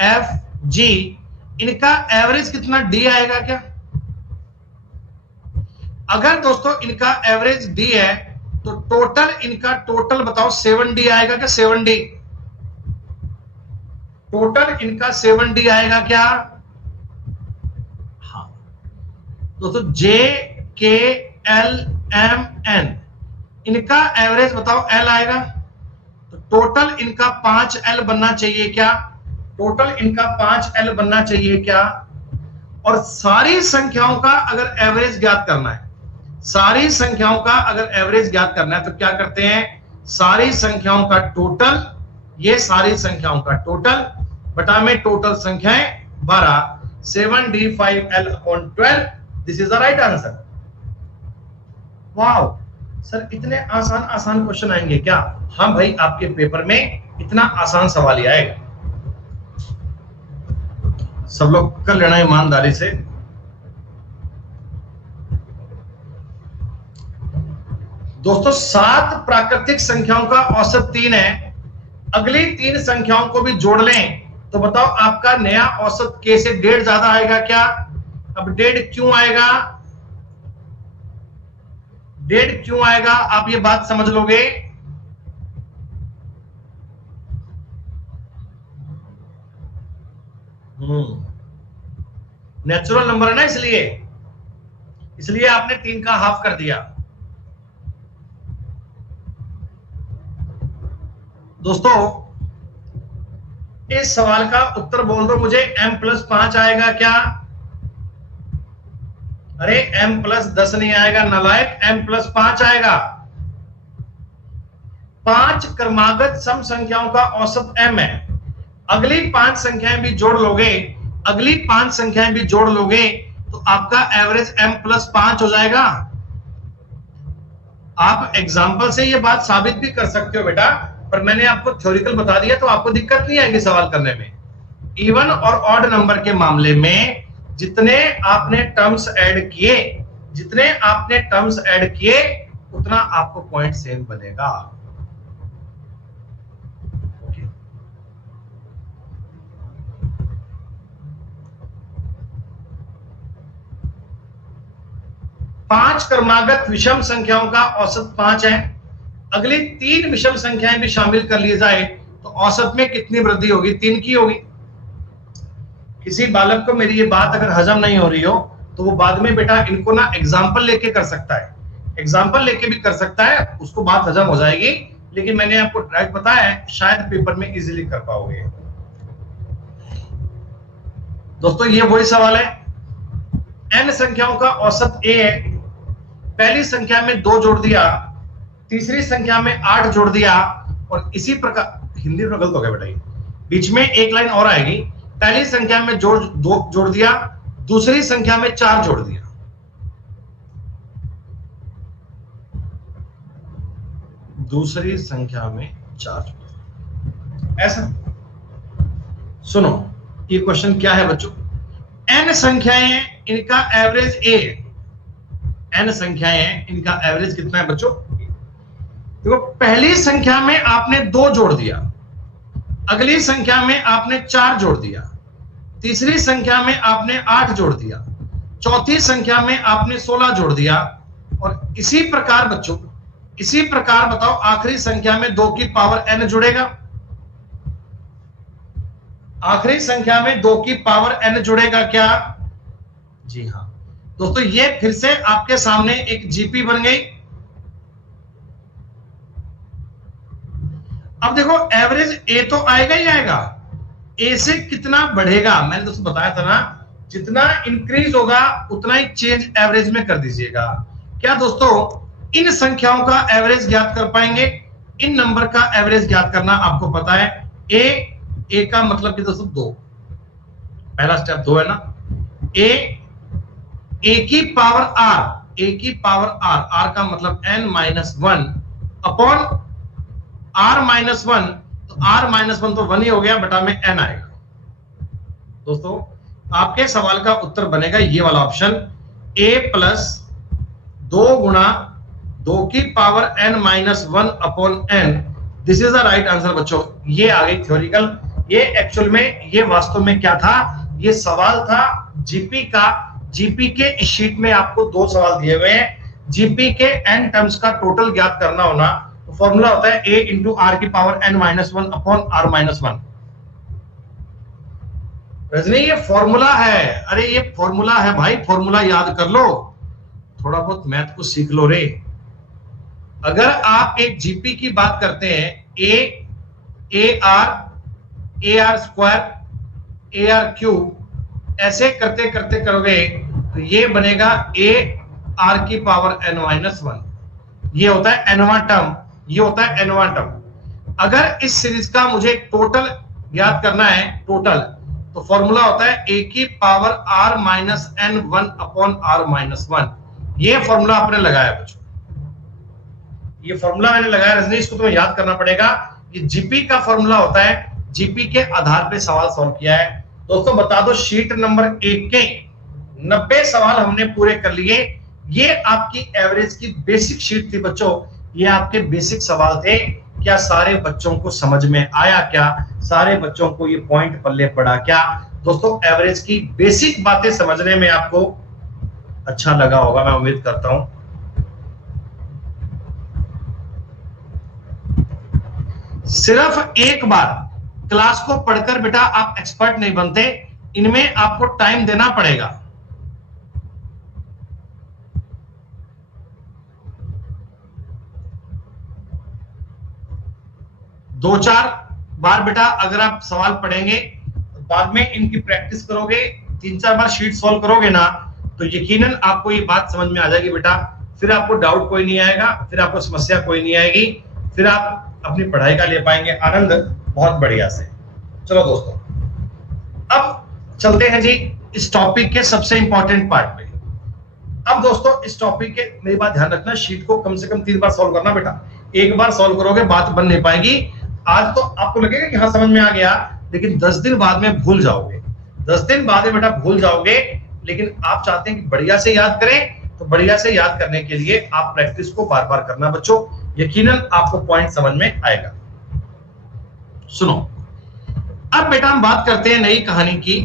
F G, इनका एवरेज कितना डी आएगा क्या? अगर दोस्तों इनका एवरेज डी है तो टोटल इनका टोटल बताओ 7D आएगा क्या? 7D टोटल इनका 7D आएगा क्या? हाँ दोस्तों, जे के एल एम एन इनका एवरेज बताओ एल आएगा, तो टोटल इनका 5L बनना चाहिए क्या? टोटल इनका 5L बनना चाहिए क्या? और सारी संख्याओं का अगर एवरेज ज्ञात करना है, सारी संख्याओं का अगर एवरेज ज्ञात करना है तो क्या करते हैं? सारी संख्याओं का टोटल, ये सारी संख्याओं का टोटल बटा में टोटल संख्याएं 12, 7D5L upon 12, this is the right answer. Wow sir, इतने आसान आसान क्वेश्चन आएंगे क्या? हाँ भाई, आपके पेपर में इतना आसान सवाल ही आएगा। सब लोग कर लेना ईमानदारी से। दोस्तों 7 प्राकृतिक संख्याओं का औसत 3 है, अगली 3 संख्याओं को भी जोड़ लें तो बताओ आपका नया औसत के से 1.5 ज्यादा आएगा क्या? अब 1.5 क्यों आएगा? 1.5 क्यों आएगा? आप ये बात समझ लोगे। नेचुरल नंबर है ना, इसलिए आपने 3 का हाफ कर दिया। दोस्तों इस सवाल का उत्तर बोल दो मुझे, m+5 आएगा क्या? अरे m+10 नहीं आएगा नालायक, m+5 आएगा। 5 क्रमागत सम संख्याओं का औसत m है, अगली 5 संख्याएं भी जोड़ लोगे, अगली 5 संख्याएं भी जोड़ लोगे तो आपका एवरेज m+5 हो जाएगा। आप एग्जाम्पल से ये बात साबित भी कर सकते हो बेटा, पर मैंने आपको थ्योरिकल बता दिया तो आपको दिक्कत नहीं आएगी सवाल करने में। इवन और ऑड नंबर के मामले में जितने आपने टर्म्स ऐड किए, जितने आपने टर्म्स ऐड किए उतना आपको पॉइंट सेम बनेगा। ओके। 5 क्रमागत विषम संख्याओं का औसत 5 है, अगली 3 विषम संख्याएं भी शामिल कर ली जाए तो औसत में कितनी वृद्धि होगी? 3 की होगी। किसी बालक को मेरी ये बात अगर हजम नहीं हो रही हो तो वो बाद में बेटा इनको ना एग्जाम्पल लेके कर सकता है, एग्जाम्पल लेके भी कर सकता है, उसको बात हजम हो जाएगी। लेकिन मैंने आपको डायरेक्ट बताया है, शायद पेपर में इजीली कर पाओगे। दोस्तों ये वही सवाल है, n संख्याओं का औसत a है, पहली संख्या में 2 जोड़ दिया, तीसरी संख्या में 8 जोड़ दिया, और इसी प्रकार हिंदी में गलत हो गया बेटा, ये बीच में एक लाइन और आएगी, पहली संख्या में 2 जोड़ दिया, दूसरी संख्या में 4 जोड़ दिया। दूसरी संख्या में 4 ऐसा। सुनो ये क्वेश्चन क्या है बच्चों, n संख्याएं इनका एवरेज a, n संख्याएं हैं इनका एवरेज कितना है बच्चों? देखो पहली संख्या में आपने 2 जोड़ दिया, अगली संख्या में आपने 4 जोड़ दिया, तीसरी संख्या में आपने 8 जोड़ दिया, चौथी संख्या में आपने 16 जोड़ दिया, और इसी प्रकार बच्चों, इसी प्रकार बताओ आखिरी संख्या में 2 की पावर n जुड़ेगा, आखिरी संख्या में 2 की पावर n जुड़ेगा क्या? जी हाँ दोस्तों, ये फिर से आपके सामने एक जीपी बन गई। अब देखो एवरेज ए तो आएगा ही आएगा, ए से कितना बढ़ेगा मैंने दोस्तों बताया था ना, जितना इंक्रीज होगा उतना ही चेंज एवरेज में कर दीजिएगा। क्या दोस्तों इन संख्याओं का एवरेज ज्ञात कर पाएंगे? इन नंबर का एवरेज ज्ञात करना आपको पता है, ए का मतलब कि दोस्तों 2, पहला स्टेप 2 है ना, ए की पावर आर, ए की पावर आर, आर का मतलब n-1 अपॉन r-1, तो r-1 तो 1 ही हो गया, बटा में n आएगा। दोस्तों आपके सवाल का उत्तर बनेगा ये वाला ऑप्शन, a प्लस 2 गुणा 2 की power n-1 upon n। This is the right answer बच्चों। ये आ गई थ्योरिकल, ये एक्चुअल में, ये वास्तव में क्या था, ये सवाल था जीपी का। जीपी के इस शीट में आपको 2 सवाल दिए हुए हैं। जीपी के n टर्म्स का टोटल ज्ञात करना होना, तो फॉर्मूला होता है a इंटू आर की power n-1 upon r-1। Rajni ये फॉर्मूला है, अरे ये फॉर्मूला है भाई, फॉर्मूला याद कर लो, थोड़ा बहुत मैथ को सीख लो रे। अगर आप एक जीपी की बात करते हैं, A R square A R cube, ऐसे करते करते करोगे तो ये बनेगा ए आर की पावर n-1। ये होता है एनवा टर्म, ये होता है एनवा टर्म। अगर इस सीरीज का मुझे टोटल याद करना है, टोटल, तो फॉर्मूला होता है a की पावर r-n1 अपॉन r-1। ये फॉर्मूला आपने लगाया बच्चों, ये फॉर्मूला मैंने लगाया रजनी, इसको तुम्हें याद करना पड़ेगा। ये जीपी का फॉर्मूला होता है, जीपी के आधार पे सवाल सॉल्व किया है। दोस्तों बता दो, शीट नंबर 1 के 90 सवाल हमने पूरे कर लिए। ये आपकी एवरेज की बेसिक शीट थी बच्चों, ये आपके बेसिक सवाल थे। क्या सारे बच्चों को समझ में आया? क्या सारे बच्चों को ये पॉइंट पल्ले पड़ा? क्या दोस्तों एवरेज की बेसिक बातें समझने में आपको अच्छा लगा होगा, मैं उम्मीद करता हूं। सिर्फ एक बार क्लास को पढ़कर बेटा आप एक्सपर्ट नहीं बनते, इनमें आपको टाइम देना पड़ेगा। दो चार बार बेटा अगर आप सवाल पढ़ेंगे, बाद में इनकी प्रैक्टिस करोगे, 3-4 बार शीट सॉल्व करोगे ना, तो यकीनन आपको ये बात समझ में आ जाएगी बेटा। फिर आपको डाउट कोई नहीं आएगा, फिर आपको समस्या कोई नहीं आएगी, फिर आप अपनी पढ़ाई का ले पाएंगे आनंद बहुत बढ़िया से। चलो दोस्तों, अब चलते हैं जी इस टॉपिक के सबसे इंपॉर्टेंट पार्ट पे। अब दोस्तों इस टॉपिक के, मेरी बात ध्यान रखना, शीट को कम से कम 3 बार सॉल्व करना बेटा। एक बार सॉल्व करोगे बात बन नहीं पाएगी। आज तो आपको लगेगा कि हाँ समझ में आ गया, लेकिन 10 दिन बाद में भूल जाओगे। 10 दिन बाद में बेटा भूल जाओगे, लेकिन आप चाहते हैं कि बढ़िया से याद करें, तो बढ़िया से याद करने के लिए आप प्रैक्टिस को बार बार करना बच्चों, यकीनन आपको पॉइंट समझ में आएगा। सुनो, अब बेटा हम बात करते हैं नई कहानी की।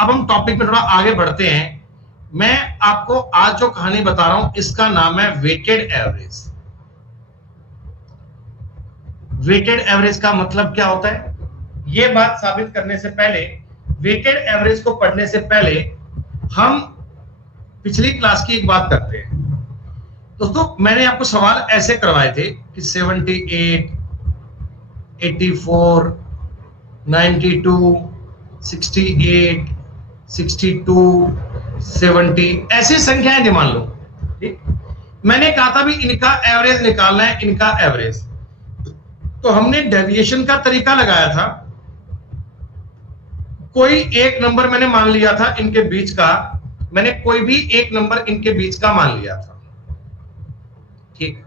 अब हम टॉपिक में थोड़ा आगे बढ़ते हैं। मैं आपको आज जो कहानी बता रहा हूं इसका नाम है वेटेड एवरेज। वेटेड एवरेज का मतलब क्या होता है, यह बात साबित करने से पहले, वेटेड एवरेज को पढ़ने से पहले हम पिछली क्लास की एक बात करते हैं। दोस्तों मैंने आपको सवाल ऐसे करवाए थे कि 78, 84, 92, 68, 62, 70 ऐसी संख्याएं दी मान लो, ठीक। मैंने कहा था भी इनका एवरेज निकालना है, इनका एवरेज। तो हमने डेविएशन का तरीका लगाया था। कोई एक नंबर मैंने मान लिया था इनके बीच का, मैंने कोई भी एक नंबर इनके बीच का मान लिया था, ठीक।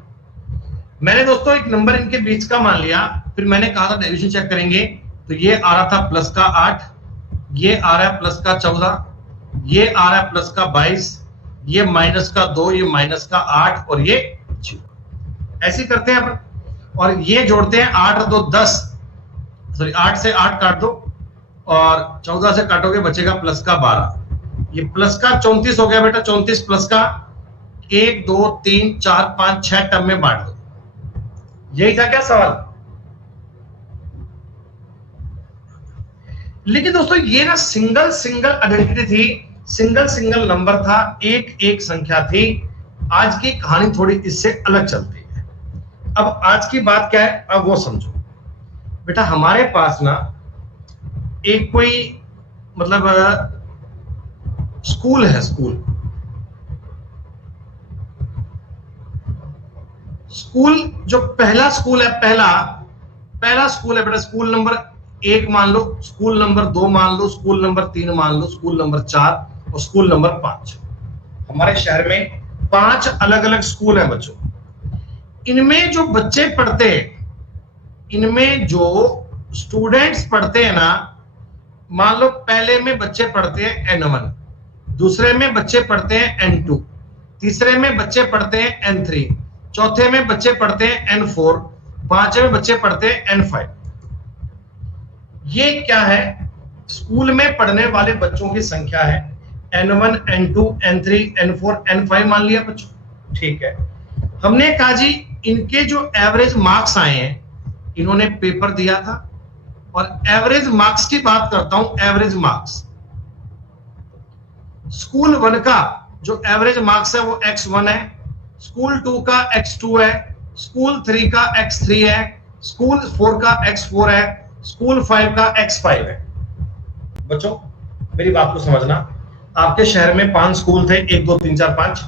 मैंने दोस्तों एक नंबर इनके बीच का मान लिया, फिर मैंने कहा था डेविएशन चेक करेंगे, तो ये आ रहा था प्लस का 8, ये आ रहा है प्लस का 14, ये आ रहा है प्लस का 22, ये माइनस का 2, ये माइनस का 8 और ये 0। ऐसे करते हैं अपन, और ये जोड़ते हैं 8 और 2 10, सॉरी 8 से 8 काट दो और 14 से काटोगे बचेगा प्लस का 12। ये प्लस का 34 हो गया बेटा, 34 प्लस का 1 2 3 4 5 6 टर्म में बांट दो। यही था क्या सवाल? लेकिन दोस्तों ये ना सिंगल सिंगल आइडेंटिटी थी, सिंगल सिंगल नंबर था, एक एक संख्या थी। आज की कहानी थोड़ी इससे अलग चलती है। अब आज की बात क्या है, अब वो समझो बेटा। हमारे पास ना एक कोई मतलब स्कूल है, स्कूल जो पहला स्कूल है, पहला स्कूल है बेटा। स्कूल नंबर 1 मान लो, स्कूल नंबर 2 मान लो, स्कूल नंबर 3 मान लो, स्कूल नंबर 4 और स्कूल नंबर 5। हमारे शहर में 5 अलग अलग स्कूल हैं बच्चों। इनमें जो बच्चे पढ़ते हैं, इनमें जो स्टूडेंट्स पढ़ते हैं ना, मान लो पहले में बच्चे पढ़ते हैं N1, दूसरे में बच्चे पढ़ते हैं N2, तीसरे में बच्चे पढ़ते हैं N3, चौथे में बच्चे पढ़ते हैं N4, पांचवें में बच्चे पढ़ते हैं N5। ये क्या है? स्कूल में पढ़ने वाले बच्चों की संख्या है। N1, N2, N3, N4, N5 मान लिया बच्चों, ठीक है। हमने कहा जी इनके जो एवरेज मार्क्स आए हैं, इन्होंने पेपर दिया था, और एवरेज मार्क्स की बात करता हूं। एवरेज मार्क्स स्कूल 1 का जो एवरेज मार्क्स है वो X1 है, स्कूल 2 का X2 है, स्कूल 3 का X3 है, स्कूल 4 का X4 है, स्कूल 5 का X5 है। बच्चों मेरी बात को समझना, आपके शहर में 5 स्कूल थे, 1 2 3 4 5।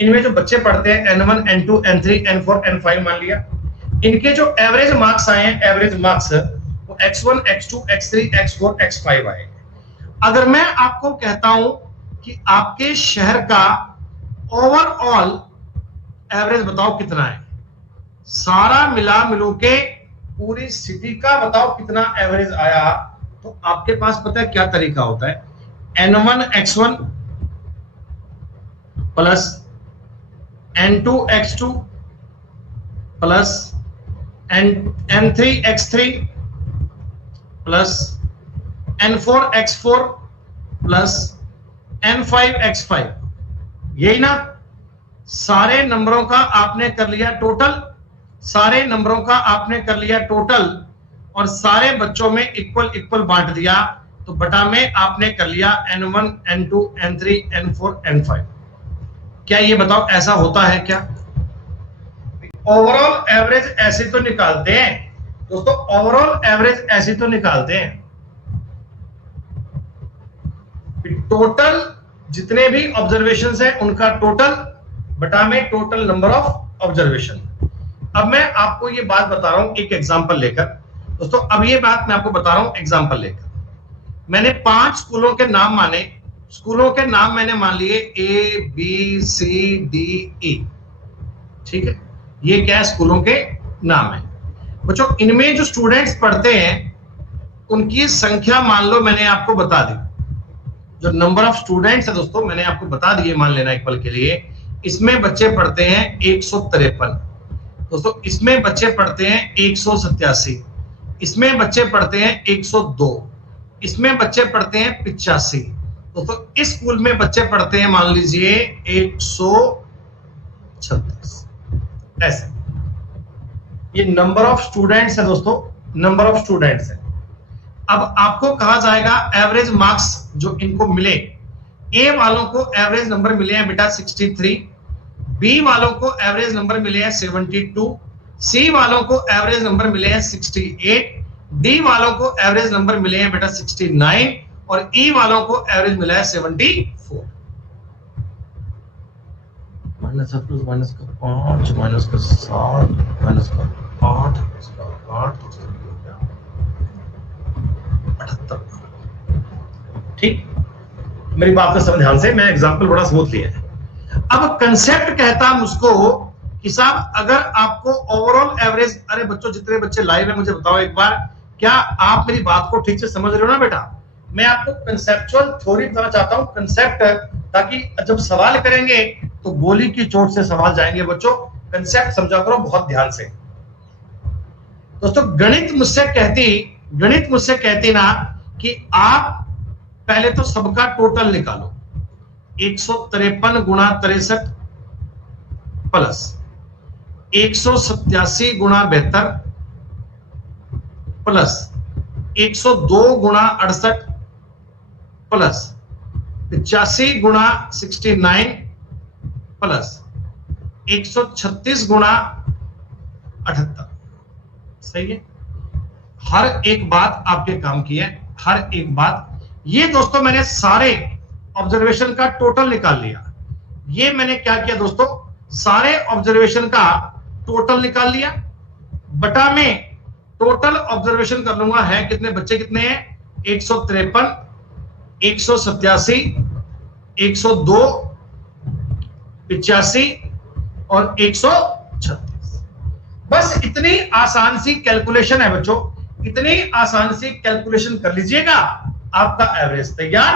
इनमें जो बच्चे पढ़ते हैं N1, N2, N3, N4, N5 मान लिया, इनके जो एवरेज मार्क्स आए हैं, एवरेज मार्क्स वो X1, X2, X3, X4, X5 आए। अगर मैं आपको कहता हूं कि आपके शहर का ओवरऑल एवरेज बताओ कितना है, सारा मिला मिलू के पूरी सिटी का बताओ कितना एवरेज आया, तो आपके पास पता है क्या तरीका होता है? N1 X1 plus N2 X2 plus N3 X3 plus N4 X4 plus N5 X5। यही ना? सारे नंबरों का आपने कर लिया टोटल, सारे नंबरों का आपने कर लिया टोटल, और सारे बच्चों में इक्वल इक्वल बांट दिया, तो बटा में आपने कर लिया N1, N2, N3, N4, N5। क्या ये बताओ ऐसा होता है क्या? ओवरऑल एवरेज ऐसे तो निकालते हैं दोस्तों, ओवरऑल एवरेज ऐसे तो निकालते हैं। टोटल जितने भी ऑब्जर्वेशंस हैं उनका टोटल बटा में टोटल नंबर ऑफ ऑब्जर्वेशन। अब मैं आपको ये बात बता रहा हूं एक एग्जांपल लेकर दोस्तों। अब ये बात मैं आपको बता रहा हूं एग्जांपल लेकर। मैंने 5 स्कूलों के नाम माने, स्कूलों के नाम मैंने मान लिए A, B, C, D, E, ठीक है। ये क्या स्कूलों के नाम है बच्चों। इनमें जो स्टूडेंट्स पढ़ते हैं उनकी संख्या मान लो मैंने आपको बता दी, जो नंबर ऑफ स्टूडेंट्स है दोस्तों मैंने आपको बता दिए, मान लेना एक पल के लिए। इसमें बच्चे पढ़ते हैं 153 दोस्तों, इसमें बच्चे पढ़ते हैं 187, इसमें बच्चे पढ़ते हैं 102, इसमें बच्चे पढ़ते हैं 85 दोस्तों। इस स्कूल में बच्चे पढ़ते हैं मान लीजिए 136। ऐसे ये नंबर ऑफ स्टूडेंट्स है दोस्तों, नंबर ऑफ स्टूडेंट्स है। अब आपको कहा जाएगा एवरेज मार्क्स जो इनको मिले। ए वालों को एवरेज नंबर मिले हैं बेटा 63, बी वालों को एवरेज नंबर मिले हैं 72, सी वालों को एवरेज नंबर मिले हैं 68, डी वालों को एवरेज नंबर मिले हैं बेटा 69, और ई वालों को एवरेज मिला है 74। माइनस का प्लस माइनस का 5 माइनस का 7 माइनस का 8 इसका 8 तो हो गया 78। ठीक, मेरी बात को समझ ध्यान से, मैं एग्जांपल बड़ा स्मूथ लिया है। अब कंसेप्ट कहता मुझको कि साहब अगर आपको ओवरऑल एवरेज, अरे बच्चों जितने बच्चे लाइव है मुझे बताओ एक बार, क्या आप मेरी बात को ठीक से समझ रहे हो ना बेटा? मैं आपको कंसेप्चुअल थ्योरी बताना चाहता हूं, कंसेप्ट, ताकि जब सवाल करेंगे तो गोली की चोट से सवाल जाएंगे बच्चों। कंसेप्ट समझा करो बहुत ध्यान से दोस्तों। गणित मुझसे कहती ना कि आप पहले तो सबका टोटल निकालो, 153 गुणा 63 प्लस 187 गुणा 72 प्लस 102 गुणा 68 प्लस 85 गुणा 69 प्लस 136 गुणा 78। सही है? हर एक बात आपके काम की है, हर एक बात। ये दोस्तों मैंने सारे ऑब्जर्वेशन का टोटल निकाल लिया। ये मैंने क्या किया दोस्तों, सारे ऑब्जर्वेशन का टोटल निकाल लिया, बटा में टोटल ऑब्जर्वेशन कर लूंगा है कितने बच्चे कितने हैं, 153, 187, 102, 85 और 136। बस इतनी आसान सी कैलकुलेशन है बच्चों, इतनी आसान सी कैलकुलेशन कर लीजिएगा, आपका एवरेज तैयार,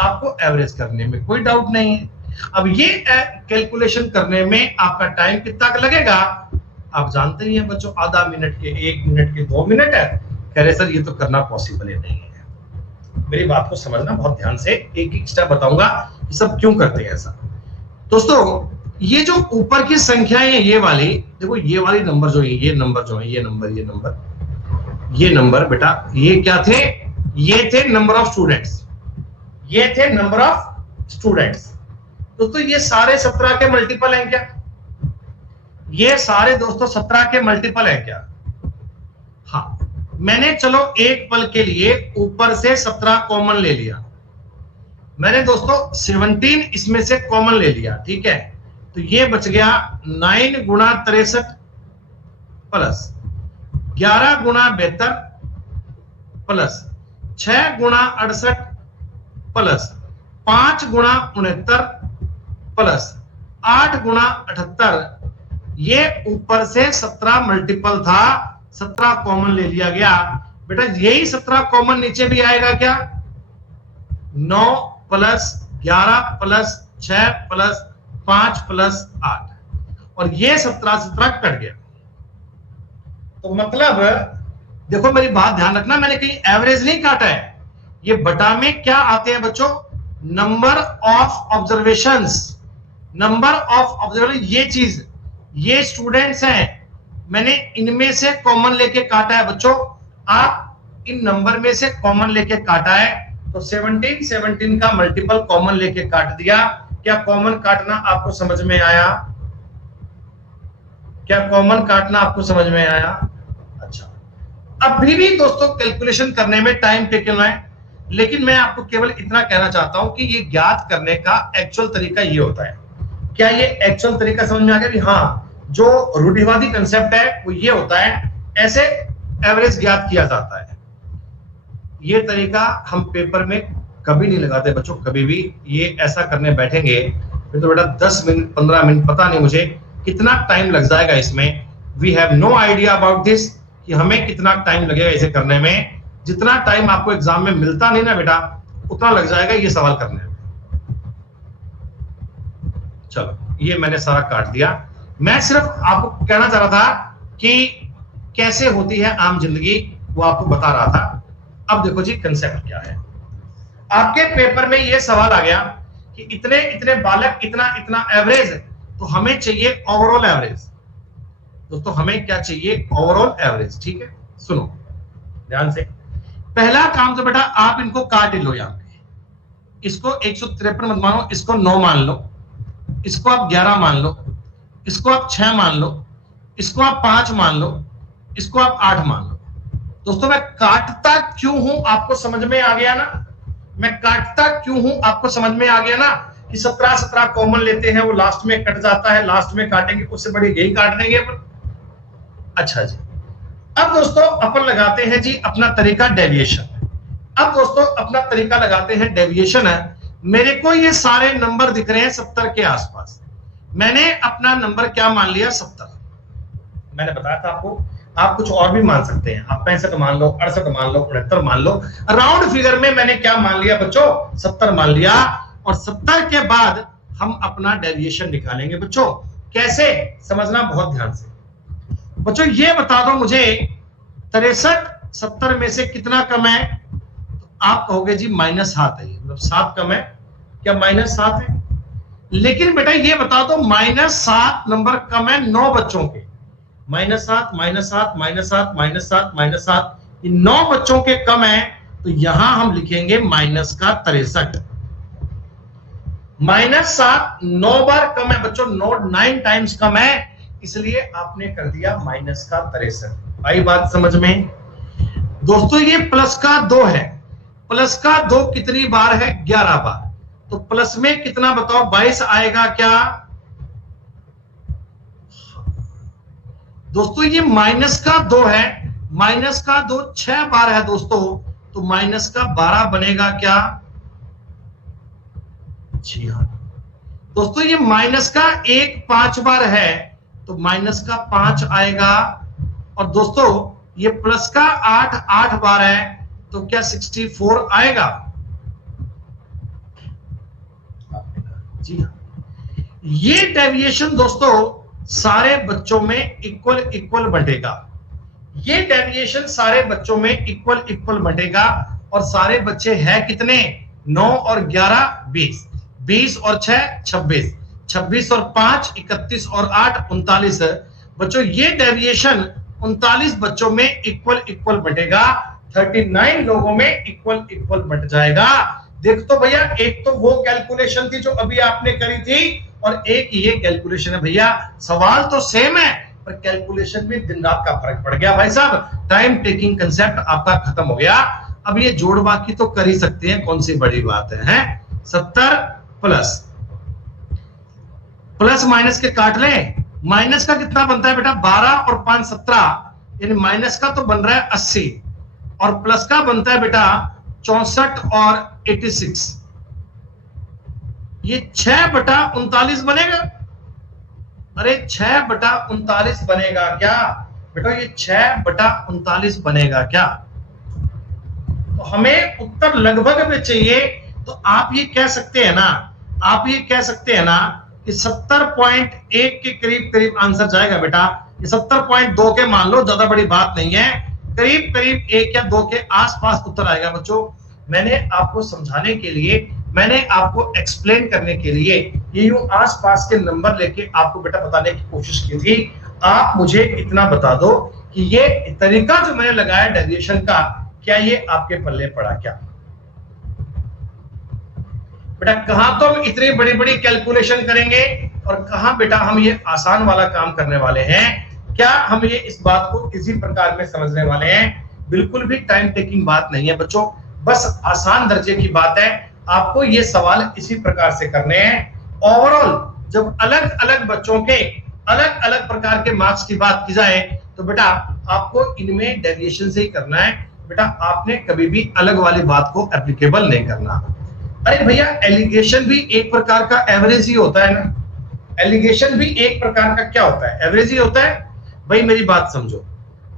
आपको एवरेज करने में कोई डाउट नहीं है। अब ये कैलकुलेशन करने में आपका टाइम कितना लगेगा, आप जानते ही हैं बच्चों, आधा मिनट के, 1 मिनट के, 2 मिनट है। कह रहे सर ये तो करना पॉसिबल ही नहीं है। मेरी बात को समझना बहुत ध्यान से, एक एक स्टेप बताऊंगा कि सब क्यों करते हैं ऐसा। दोस्तों ये जो ऊपर की संख्याएं हैं, ये वाली देखो, ये वाली नंबर जो है, ये नंबर जो है, ये नंबर बेटा, ये क्या थे, ये थे नंबर ऑफ स्टूडेंट्स, ये थे नंबर ऑफ स्टूडेंट्स। दोस्तों ये सारे 17 के मल्टीपल हैं क्या, ये सारे दोस्तों 17 के मल्टीपल हैं क्या? हाँ, मैंने चलो एक पल के लिए ऊपर से 17 कॉमन ले लिया, मैंने दोस्तों 17 इसमें से कॉमन ले लिया, ठीक है, तो ये बच गया 9 गुणा 63 प्लस 11 गुणा 72 प्लस 6 गुणा 68 प्लस 5 गुणा 69 प्लस 8 गुणा 78। ये ऊपर से 17 मल्टीपल था, 17 कॉमन ले लिया गया बेटा। यही 17 कॉमन नीचे भी आएगा क्या, 9 प्लस 11 प्लस 6 प्लस 5 प्लस 8, और ये 17 कट गया। तो मतलब देखो मेरी बात ध्यान रखना, मैंने कहीं एवरेज नहीं काटा है, ये बटा में क्या आते हैं बच्चों, number of observations, number of observation. ये चीज, ये स्टूडेंट्स हैं, मैंने इनमें से कॉमन लेके काटा है बच्चों, आप इन नंबर में से कॉमन लेके काटा है, तो 17 का मल्टीपल कॉमन लेके काट दिया। क्या कॉमन काटना आपको समझ में आया, क्या कॉमन काटना आपको समझ में आया? अच्छा, अब भी दोस्तों कैलकुलेशन करने में टाइम टेकन है, लेकिन मैं आपको केवल इतना कहना चाहता हूं कि ये ज्ञात करने का एक्चुअल तरीका ये होता है। क्या ये एक्चुअल तरीका समझ में आ गया कि हाँ, जो रूढ़िवादी कंसेप्ट है वो ये होता है, ऐसे एवरेज ज्ञात किया जाता है। ये तरीका हम पेपर में कभी नहीं लगाते बच्चों, कभी भी। ये ऐसा करने बैठेंगे फिर तो बेटा 10 मिनट 15 मिनट, पता नहीं मुझे कितना टाइम लग जाएगा इसमें। We have no idea about this, कि हमें कितना टाइम लगेगा इसे करने में। जितना टाइम आपको एग्जाम में मिलता नहीं ना बेटा, उतना लग जाएगा ये सवाल करने में। चलो ये मैंने सारा काट दिया, मैं सिर्फ आपको कहना चाह रहा था कि कैसे होती है आम जिंदगी, वो आपको बता रहा था। अब देखो जी कंसेप्ट क्या है, आपके पेपर में ये सवाल आ गया कि इतने इतने बालक, इतना इतना एवरेज, तो हमें चाहिए ओवरऑल एवरेज। दोस्तों हमें क्या चाहिए, ओवरऑल एवरेज, ठीक है। सुनो ध्यान से, पहला काम तो बेटा आप इनको काट लो, यहां पे इसको 153 मत मानो, इसको 9 मान लो, इसको आप 11 मान लो, इसको आप 6 मान लो, इसको आप 5 मान लो, इसको आप 8 मान लो। दोस्तों मैं काटता क्यों हूं आपको समझ में आ गया ना, मैं काटता क्यों हूं आपको समझ में आ गया ना, कि 17 कॉमन लेते हैं, वो लास्ट में कट जाता है, लास्ट में काटेंगे, उससे बड़ी यही काट देंगे अपन। अच्छा जी, अब दोस्तों अपन लगाते हैं जी अपना तरीका डेविएशन। अब दोस्तों अपना तरीका लगाते हैं डेविएशन है। मेरे को ये सारे नंबर दिख रहे हैं 70 के आसपास, मैंने अपना नंबर क्या मान लिया, 70। मैंने बताया था आपको, आप कुछ और भी मान सकते हैं, आप 65 मान लो, 68 मान लो, 69 मान लो, राउंड फिगर में मैंने क्या मान लिया बच्चों, 70 मान लिया। और 70 के बाद हम अपना डेविएशन निकालेंगे बच्चों। कैसे, समझना बहुत ध्यान से बच्चों। ये बता दो मुझे 63 70 में से कितना कम है, तो आप कहोगे जी -7 है, मतलब 7 कम है क्या, -7 है। लेकिन बेटा ये बता दो -7 नंबर कम है 9 बच्चों के, -7 -7 -7 -7 -7, ये 9 बच्चों के कम है, तो यहां हम लिखेंगे -63। -7 9 बार कम है बच्चों, 9 टाइम्स कम है, इसलिए आपने कर दिया -63। आई बात समझ में दोस्तों। ये प्लस का 2 है, प्लस का 2 कितनी बार है, 11 बार, तो प्लस में कितना बताओ, 22 आएगा क्या दोस्तों। ये माइनस का 2 है, माइनस का 2 6 बार है दोस्तों, तो माइनस का 12 बनेगा क्या, जी हाँ दोस्तों। ये माइनस का 1 5 बार है, तो तो माइनस का 5 आएगा। और दोस्तों ये प्लस का 8 बार है तो क्या 64 आएगा? जी हाँ। ये डेविएशन दोस्तों सारे बच्चों में इक्वल बंटेगा। ये डेविएशन सारे बच्चों में इक्वल बंटेगा। और सारे बच्चे हैं कितने? 9 और 11 20, 20 और 6 26, 26 और 5 31 और 8 39। बच्चों ये डेविएशन 39 बच्चों में इक्वल बंटेगा, 39 लोगों में इक्वल बंट जाएगा। देख तो भैया, एक तो वो कैलकुलेशन थी जो अभी आपने करी थी और एक ये कैलकुलेशन है। भैया सवाल तो सेम है पर कैलकुलेशन में दिन रात का फर्क पड़ गया। भाई साहब टाइम टेकिंग कंसेप्ट आपका खत्म हो गया। अब ये जोड़ बाकी तो कर ही सकते हैं, कौन सी बड़ी बात है? 70 प्लस माइनस के काट लें। माइनस का कितना बनता है बेटा? 12 और 5 17, यानी माइनस का तो बन रहा है 80 और प्लस का बनता है बेटा 64 और 86। ये 6/39 बनेगा। अरे 6/39 बनेगा क्या बेटा? ये 6/39 बनेगा क्या? तो हमें उत्तर लगभग में चाहिए। तो आप ये कह सकते हैं ना, कि 70.1 के करीब आंसर जाएगा बेटा। ये 70.2 के मान लो, ज्यादा बड़ी बात नहीं है, करीब 1 या 2 के आसपास उत्तर आएगा। बच्चों मैंने आपको समझाने के लिए, मैंने आपको एक्सप्लेन करने के लिए ये यूं आसपास के नंबर लेके आपको बेटा बताने की कोशिश की थी। आप मुझे इतना बता दो कि ये तरीका जो मैंने लगाया डेविएशन का, क्या ये आपके पल्ले पड़ा क्या? बेटा कहां तो हम इतनी बड़ी बड़ी कैलकुलेशन करेंगे और कहां बेटा हम ये आसान वाला काम करने वाले हैं। क्या हम ये इस बात को इसी प्रकार में समझने वाले हैं? बिल्कुल भी टाइम टेकिंग बात नहीं है बच्चों, बस आसान दर्जे की बात है। आपको ये सवाल इसी प्रकार से करने हैं। ओवरऑल जब अलग अलग बच्चों के अलग अलग प्रकार के मार्क्स की बात की जाए तो बेटा आपको इनमें डेविएशन से ही करना है। बेटा आपने कभी भी अलग वाली बात को एप्लीकेबल नहीं करना। अरे भैया एलिगेशन भी एक प्रकार का एवरेज ही होता है ना। एलिगेशन भी एक प्रकार का क्या होता है? एवरेज ही होता है। भाई मेरी बात समझो,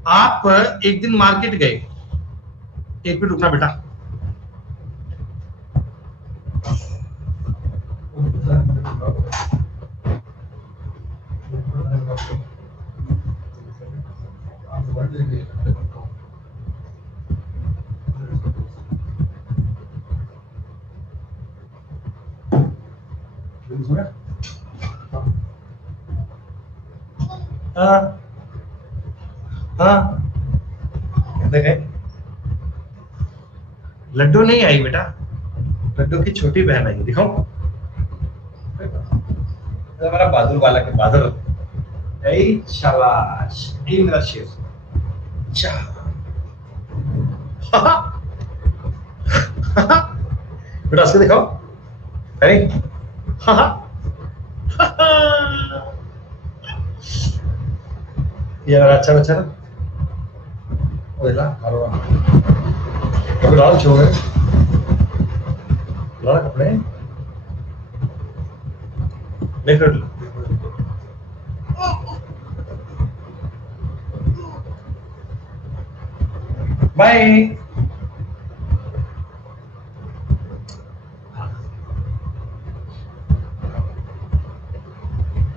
आप एक दिन मार्केट गए, एक मिनट रुकना बेटा, लड्डू नहीं आई बेटा, लड्डू की छोटी बहन आई। दिखाओ हमारा बादल वाला के बादल। शाबाश, ये मेरा शेर। बेटा उसको दिखाओ। अरे ये अच्छा बच्चा ना, कभी लाल छोड़े लाल कपड़े नहीं कर लो। बाय।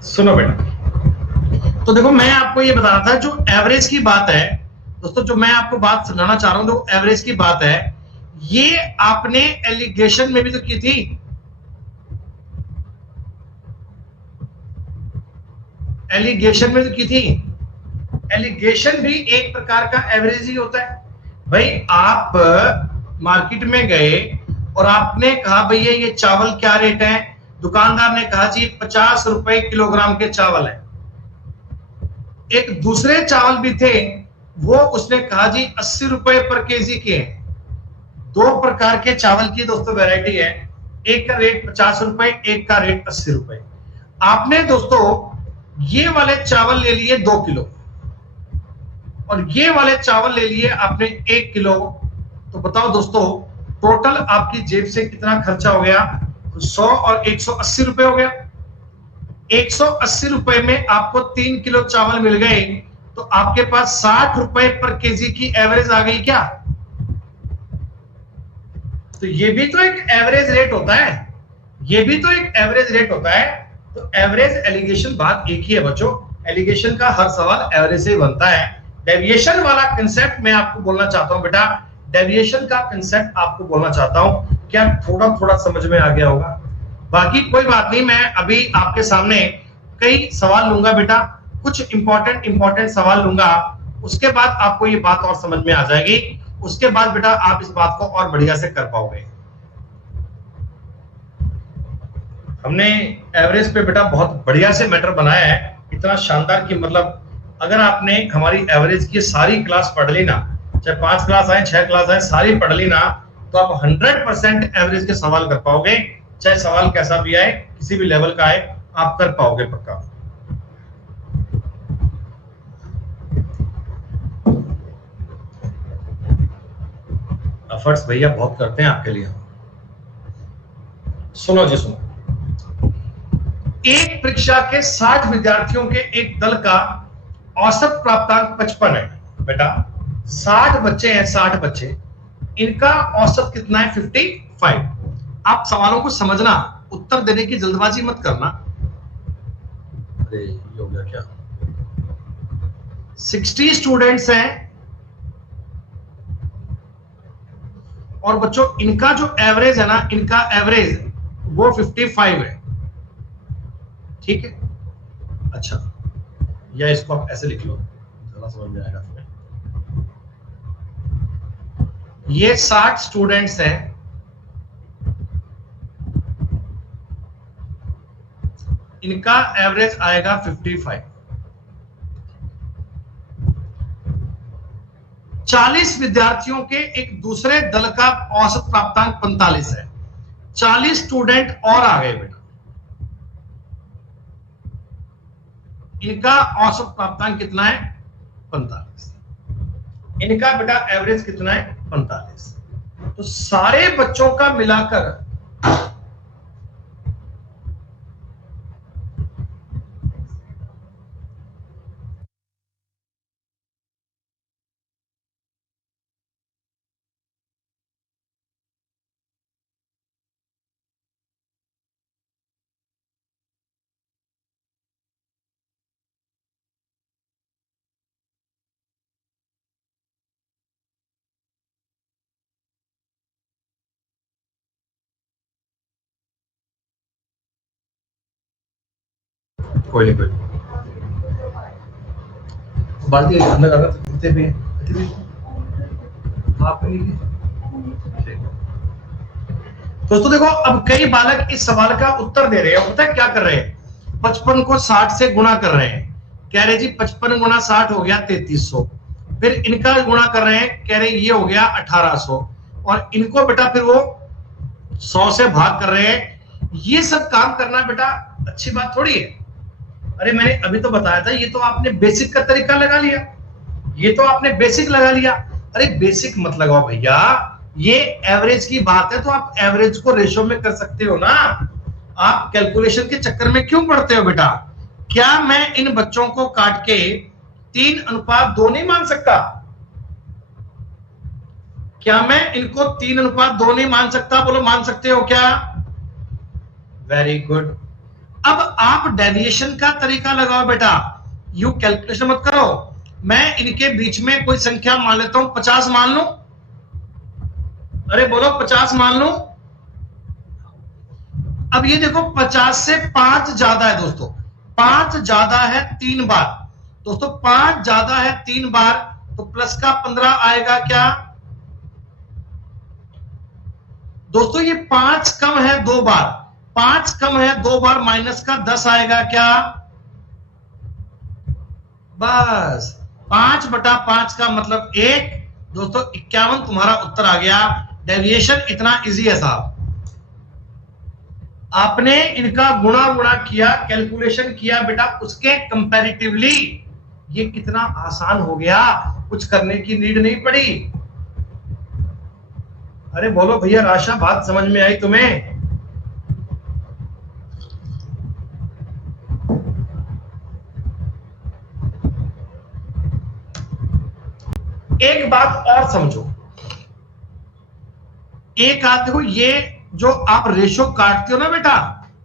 सुनो बेटा, तो देखो मैं आपको ये बता रहा था जो एवरेज की बात है दोस्तों, जो मैं आपको बात समझाना चाह रहा हूं, जो एवरेज की बात है, ये आपने एलिगेशन में भी तो की थी। एलिगेशन में तो की थी। एलिगेशन भी एक प्रकार का एवरेज ही होता है। भाई आप मार्केट में गए और आपने कहा भैया ये चावल क्या रेट है? दुकानदार ने कहा जी 50 रुपए किलोग्राम के चावल है। एक दूसरे चावल भी थे, वो उसने कहा जी 80 रुपए पर केजी के हैं। दो प्रकार के चावल की दोस्तों वैरायटी है, एक का रेट 50 रुपए, एक का रेट 80 रुपए। आपने दोस्तों ये वाले चावल ले लिए 2 किलो और ये वाले चावल ले लिए आपने 1 किलो। तो बताओ दोस्तों टोटल आपकी जेब से कितना खर्चा हो गया? 100 और 180 रुपए हो गया। 180 रुपए में आपको 3 किलो चावल मिल गए, तो आपके पास 60 रुपए पर केजी की एवरेज आ गई क्या? तो ये भी तो एक एवरेज रेट होता है, ये भी तो एक एवरेज रेट होता है। तो एवरेज एलिगेशन बात एक ही है बच्चों, एलिगेशन का हर सवाल एवरेज से ही बनता है। डेविएशन वाला कंसेप्ट मैं आपको बोलना चाहता हूं बेटा, डेविएशन का कंसेप्ट आपको बोलना चाहता हूं, क्या थोड़ा थोड़ा समझ में आ गया होगा? बाकी कोई बात नहीं, मैं अभी आपके सामने कई सवाल लूंगा बेटा, कुछ इंपॉर्टेंट सवाल लूंगा, उसके बाद आपको ये बात और समझ में आ जाएगी, उसके बाद बेटा आप इस बात को और बढ़िया से कर पाओगे। हमने एवरेज पे बेटा बहुत बढ़िया से मैटर बनाया है, इतना शानदार कि मतलब अगर आपने हमारी एवरेज की सारी क्लास पढ़ ली ना, चाहे 5 क्लास आए 6 क्लास आए, सारी पढ़ ली ना, तो आप 100% एवरेज के सवाल कर पाओगे, चाहे सवाल कैसा भी आए, किसी भी लेवल का आए, आप कर पाओगे पक्का। एफर्ट्स भैया बहुत करते हैं आपके लिए। सुनो जी सुनो, एक परीक्षा के 60 विद्यार्थियों के एक दल का औसत प्राप्तांक 55 है बेटा, 60 बच्चे हैं, 60 बच्चे, इनका औसत कितना है? 55। आप सवालों को समझना, उत्तर देने की जल्दबाजी मत करना। अरे ये हो गया क्या? 60 स्टूडेंट्स हैं और बच्चों इनका जो एवरेज है ना, इनका एवरेज वो 55 है, ठीक है? अच्छा, या इसको आप ऐसे लिख लो, ज्यादा समझ में आएगा तुम्हें। ये 60 स्टूडेंट्स हैं, इनका एवरेज आएगा 55। 40 विद्यार्थियों के एक दूसरे दल का औसत प्राप्तांक 45 है, 40 स्टूडेंट और आ गए बेटा, इनका औसत प्राप्तांक कितना है? 45। इनका बेटा एवरेज कितना है? 45। तो सारे बच्चों का मिलाकर कोई नहीं, कोई बाल्टी अंदर अगर कितने भी आप दोस्तों देखो, अब कई बालक इस सवाल का उत्तर दे रहे हैं, पता है क्या कर रहे हैं? 55 को 60 से गुणा कर रहे हैं, कह रहे जी 55 गुणा 60 हो गया 3300, फिर इनका गुणा कर रहे हैं, कह रहे ये हो गया 1800, और इनको बेटा फिर वो 100 से भाग कर रहे हैं। ये सब काम करना बेटा अच्छी बात थोड़ी है। अरे मैंने अभी तो बताया था, ये तो आपने बेसिक का तरीका लगा लिया, ये तो आपने बेसिक लगा लिया। अरे बेसिक मत लगाओ भैया, ये एवरेज की बात है, तो आप एवरेज को रेशो में कर सकते हो ना, आप कैलकुलेशन के चक्कर में क्यों पड़ते हो बेटा? क्या मैं इन बच्चों को काट के 3:2 नहीं मान सकता? क्या मैं इनको 3:2 नहीं मान सकता? बोलो मान सकते हो क्या? Very good. अब आप डेविएशन का तरीका लगाओ बेटा, यू कैलकुलेशन मत करो। मैं इनके बीच में कोई संख्या मान लेता हूं, 50 मान लूं। अरे बोलो 50 मान लूं। अब ये देखो 50 से 5 ज्यादा है दोस्तों, 5 ज्यादा है 3 बार दोस्तों, 5 ज्यादा है 3 बार, तो प्लस का 15 आएगा क्या दोस्तों? ये 5 कम है 2 बार, 5 कम है 2 बार, माइनस का 10 आएगा क्या? बस 5/5 का मतलब 1 दोस्तों, 51 तुम्हारा उत्तर आ गया। डेविएशन इतना इजी है साहब, आपने इनका गुणा किया, कैलकुलेशन किया बेटा, उसके कंपैरेटिवली ये कितना आसान हो गया, कुछ करने की नीड नहीं पड़ी। अरे बोलो भैया राशा, बात समझ में आई तुम्हें? एक बात और समझो, एक आदमी देखो, ये जो आप रेशो काटते हो ना बेटा,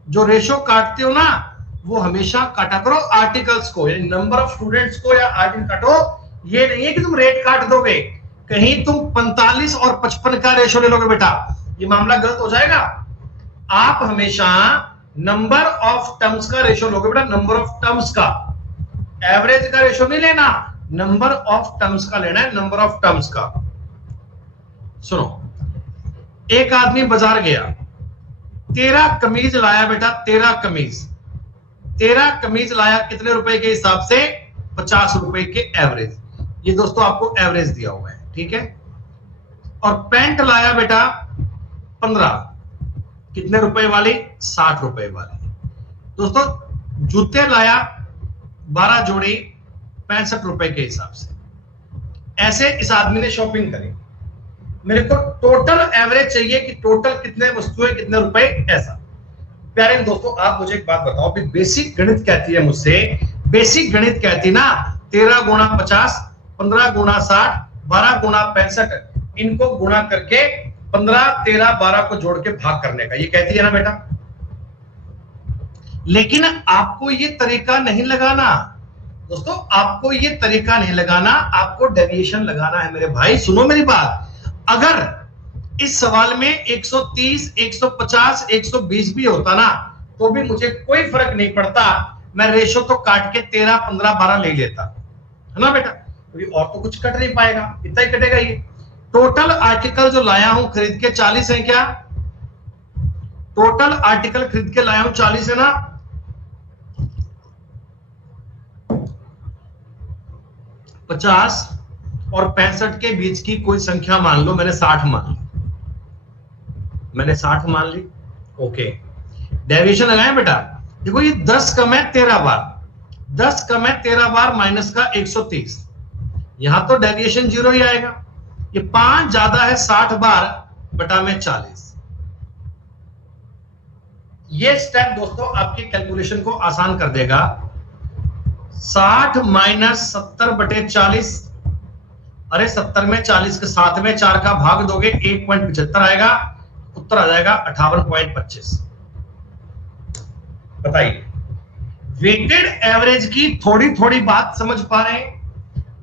जो रेशो काटते हो ना, वो हमेशा काटा करो आर्टिकल्स को, यानी नंबर ऑफ स्टूडेंट्स को या आर्टिकल काटो। ये नहीं है कि तुम रेट काट दोगे, कहीं तुम 45 और 55 का रेशो ले लोगे बेटा, ये मामला गलत हो जाएगा। आप हमेशा नंबर ऑफ टर्म्स का रेशो लोगे बेटा, नंबर ऑफ टर्म्स का, एवरेज का रेशो नहीं लेना, नंबर ऑफ टर्म्स का लेना है, नंबर ऑफ टर्म्स का। सुनो, एक आदमी बाजार गया, 13 कमीज लाया बेटा, 13 कमीज लाया, कितने रुपए के हिसाब से? 50 रुपए के एवरेज। ये दोस्तों आपको एवरेज दिया हुआ है, ठीक है। और पैंट लाया बेटा 15, कितने रुपए वाली? 60 रुपए वाली। दोस्तों जूते लाया 12 जोड़ी 65 रुपए के हिसाब से। ऐसे इस आदमी ने शॉपिंग करी, मेरे को टोटल एवरेज चाहिए कि टोटल कितने वस्तुएं कितने रुपए, ऐसा। प्यारे दोस्तों आप मुझे एक बात बताओ, अभी बेसिक गणित कहती है मुझसे, बेसिक गणित कहती ना 13 गुणा 50, 15 गुणा 60, 12 गुणा 65, इनको गुणा करके 15, 13, 12 को जोड़ के भाग करने का, ये कहती है ना बेटा। लेकिन आपको ये तरीका नहीं लगाना दोस्तों, आपको ये तरीका नहीं लगाना, आपको डेविएशन लगाना है मेरे भाई। सुनो मेरी बात, अगर इस सवाल में 130, 150, 120 भी होता ना तो भी मुझे कोई फर्क नहीं पड़ता, मैं रेशो तो काट के 13, 15, 12 ले लेता, है ना बेटा, क्योंकि और तो कुछ कट नहीं पाएगा, इतना ही कटेगा। ये टोटल आर्टिकल जो लाया हूं खरीद के 40 है क्या? टोटल आर्टिकल खरीद के लाया हूं 40 है ना? पचास और 65 के बीच की कोई संख्या मान लो, मैंने 60 मान ली, मैंने 60 मान ली, ओके। डेविएशन लगाएं बेटा, देखो ये 10 कम है 13 बार, 10 कम है 13 बार माइनस का 130, यहां तो डेविएशन 0 ही आएगा। ये 5 ज्यादा है 60 बार बटा में 40। ये स्टेप दोस्तों आपकी कैलकुलेशन को आसान कर देगा। 60 माइनस 70 बटे 40, अरे 70 में 40 के साथ में 4 का भाग दोगे 1.75 आएगा, उत्तर आ जाएगा 58.25। बताइए, वेटेड एवरेज की थोड़ी थोड़ी बात समझ पा रहे हैं?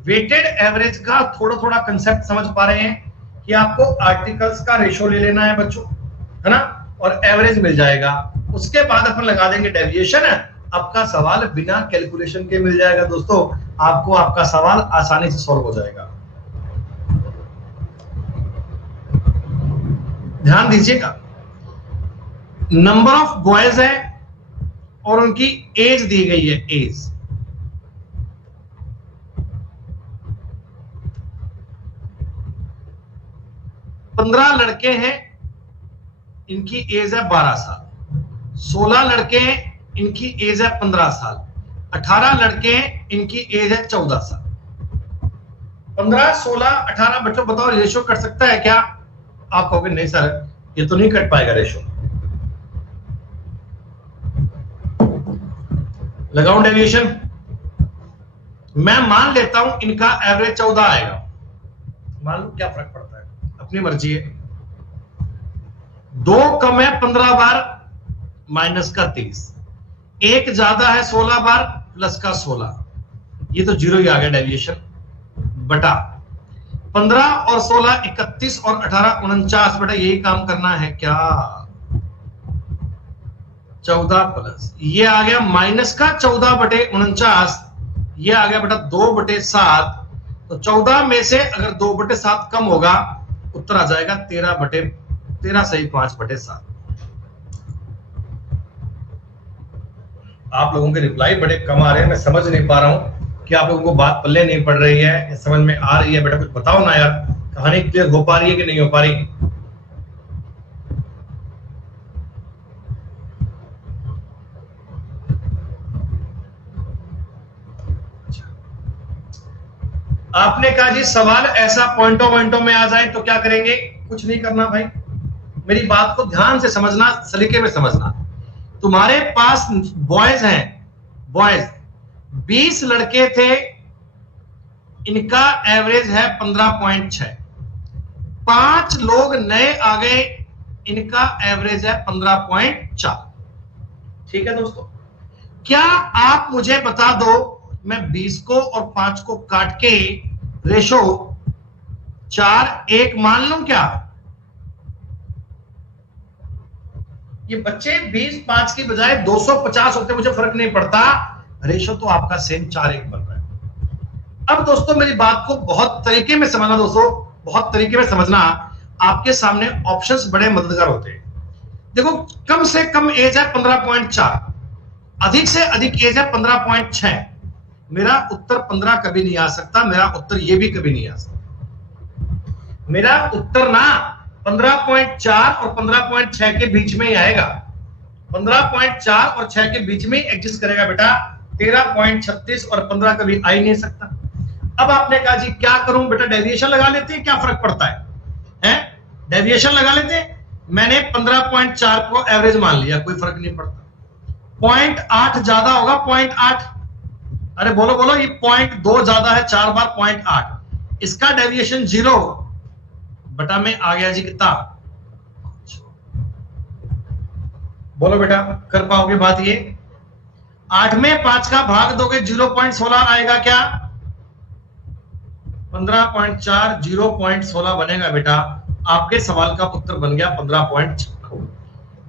वेटेड एवरेज का थोड़ा थोड़ा कंसेप्ट समझ पा रहे हैं कि आपको आर्टिकल्स का रेशो ले लेना है बच्चों, है ना, और एवरेज मिल जाएगा, उसके बाद अपन लगा देंगे डेविएशन। आपका सवाल बिना कैलकुलेशन के मिल जाएगा दोस्तों, आपको आपका सवाल आसानी से सॉल्व हो जाएगा। ध्यान दीजिएगा, नंबर ऑफ बॉयज है और उनकी एज दी गई है, एज। पंद्रह लड़के हैं, इनकी एज है 12 साल। 16 लड़के हैं, इनकी एज है 15 साल। 18 लड़के हैं, इनकी एज है 14 साल। 15, 16, 18 बच्चों बताओ रेशो कट सकता है क्या? आप कहोगे नहीं सर ये तो नहीं कट पाएगा रेशो। लगाऊं डेविएशन? मैं मान लेता हूं इनका एवरेज 14 आएगा, मान लो, क्या फर्क पड़ता है, अपनी मर्जी है। 2 कम है 15 बार माइनस का 30, 1 ज्यादा है 16 बार प्लस का 16, ये तो 0 ही आ गया डेविएशन, बटा 15 और 16 31 और 18 49, बेटा यही काम करना है क्या? 14 प्लस ये आ गया माइनस का 14 बटे 49, ये आ गया बेटा 2 बटे 7, तो 14 में से अगर 2 बटे 7 कम होगा उत्तर आ जाएगा 13 सही 5 बटे 7। आप लोगों के रिप्लाई बड़े कम आ रहे हैं, मैं समझ नहीं पा रहा हूं कि आप लोगों को बात पल्ले नहीं पड़ रही है, समझ में आ रही है? बेटा कुछ बताओ ना यार, कहानी क्लियर हो पा रही है कि नहीं हो पा रही? आपने कहा जी सवाल ऐसा पॉइंटों में आ जाए तो क्या करेंगे? कुछ नहीं करना भाई, मेरी बात को ध्यान से समझना, सलीके में समझना। तुम्हारे पास बॉयज हैं, बॉयज 20 लड़के थे, इनका एवरेज है 15.6। 5 लोग नए आ गए, इनका एवरेज है 15.4। ठीक है दोस्तों, क्या आप मुझे बता दो, मैं 20 को और 5 को काट के रेशो 4:1 मान लूं क्या? ये बच्चे 20-5 की बजाय 250 होते मुझे फर्क नहीं पड़ता, रेशो तो आपका सेम 4:1 बन रहा है। अब दोस्तों मेरी बात को बहुत तरीके में समझना, दोस्तों बहुत तरीके में समझना। आपके सामने ऑप्शंस बड़े मददगार होते हैं। देखो, कम से कम एज है 15.4, अधिक से अधिक एज है 15.6। मेरा उत्तर 15 कभी नहीं आ सकता, मेरा उत्तर ये भी कभी नहीं आ सकता। मेरा उत्तर ना 15.4 और 15.6 के बीच में ही आएगा। 15.4 और 6 के बीच में एग्जिस्ट करेगा बेटा। 13.36 और 15 कभी आ ही नहीं सकता। अब आपने कहा जी क्या करूं बेटा, डेविएशन लगा लेते हैं, क्या फर्क पड़ता है? डेविएशन लगा लेते हैं। मैंने 15.4 को एवरेज मान लिया, कोई फर्क नहीं पड़ता। 0.8 ज्यादा होगा, 0.8। अरे बोलो बोलो, ये 0.2 ज्यादा है, 4 बार 0.8। इसका डेविएशन 0 बटा में आ गया जी कितना? बोलो बेटा, कर पाओगे बात? ये 8 में 5 का भाग दोगे 0.16 आएगा क्या? 15.4 0.16 बनेगा बेटा। आपके सवाल का उत्तर बन गया 15.6।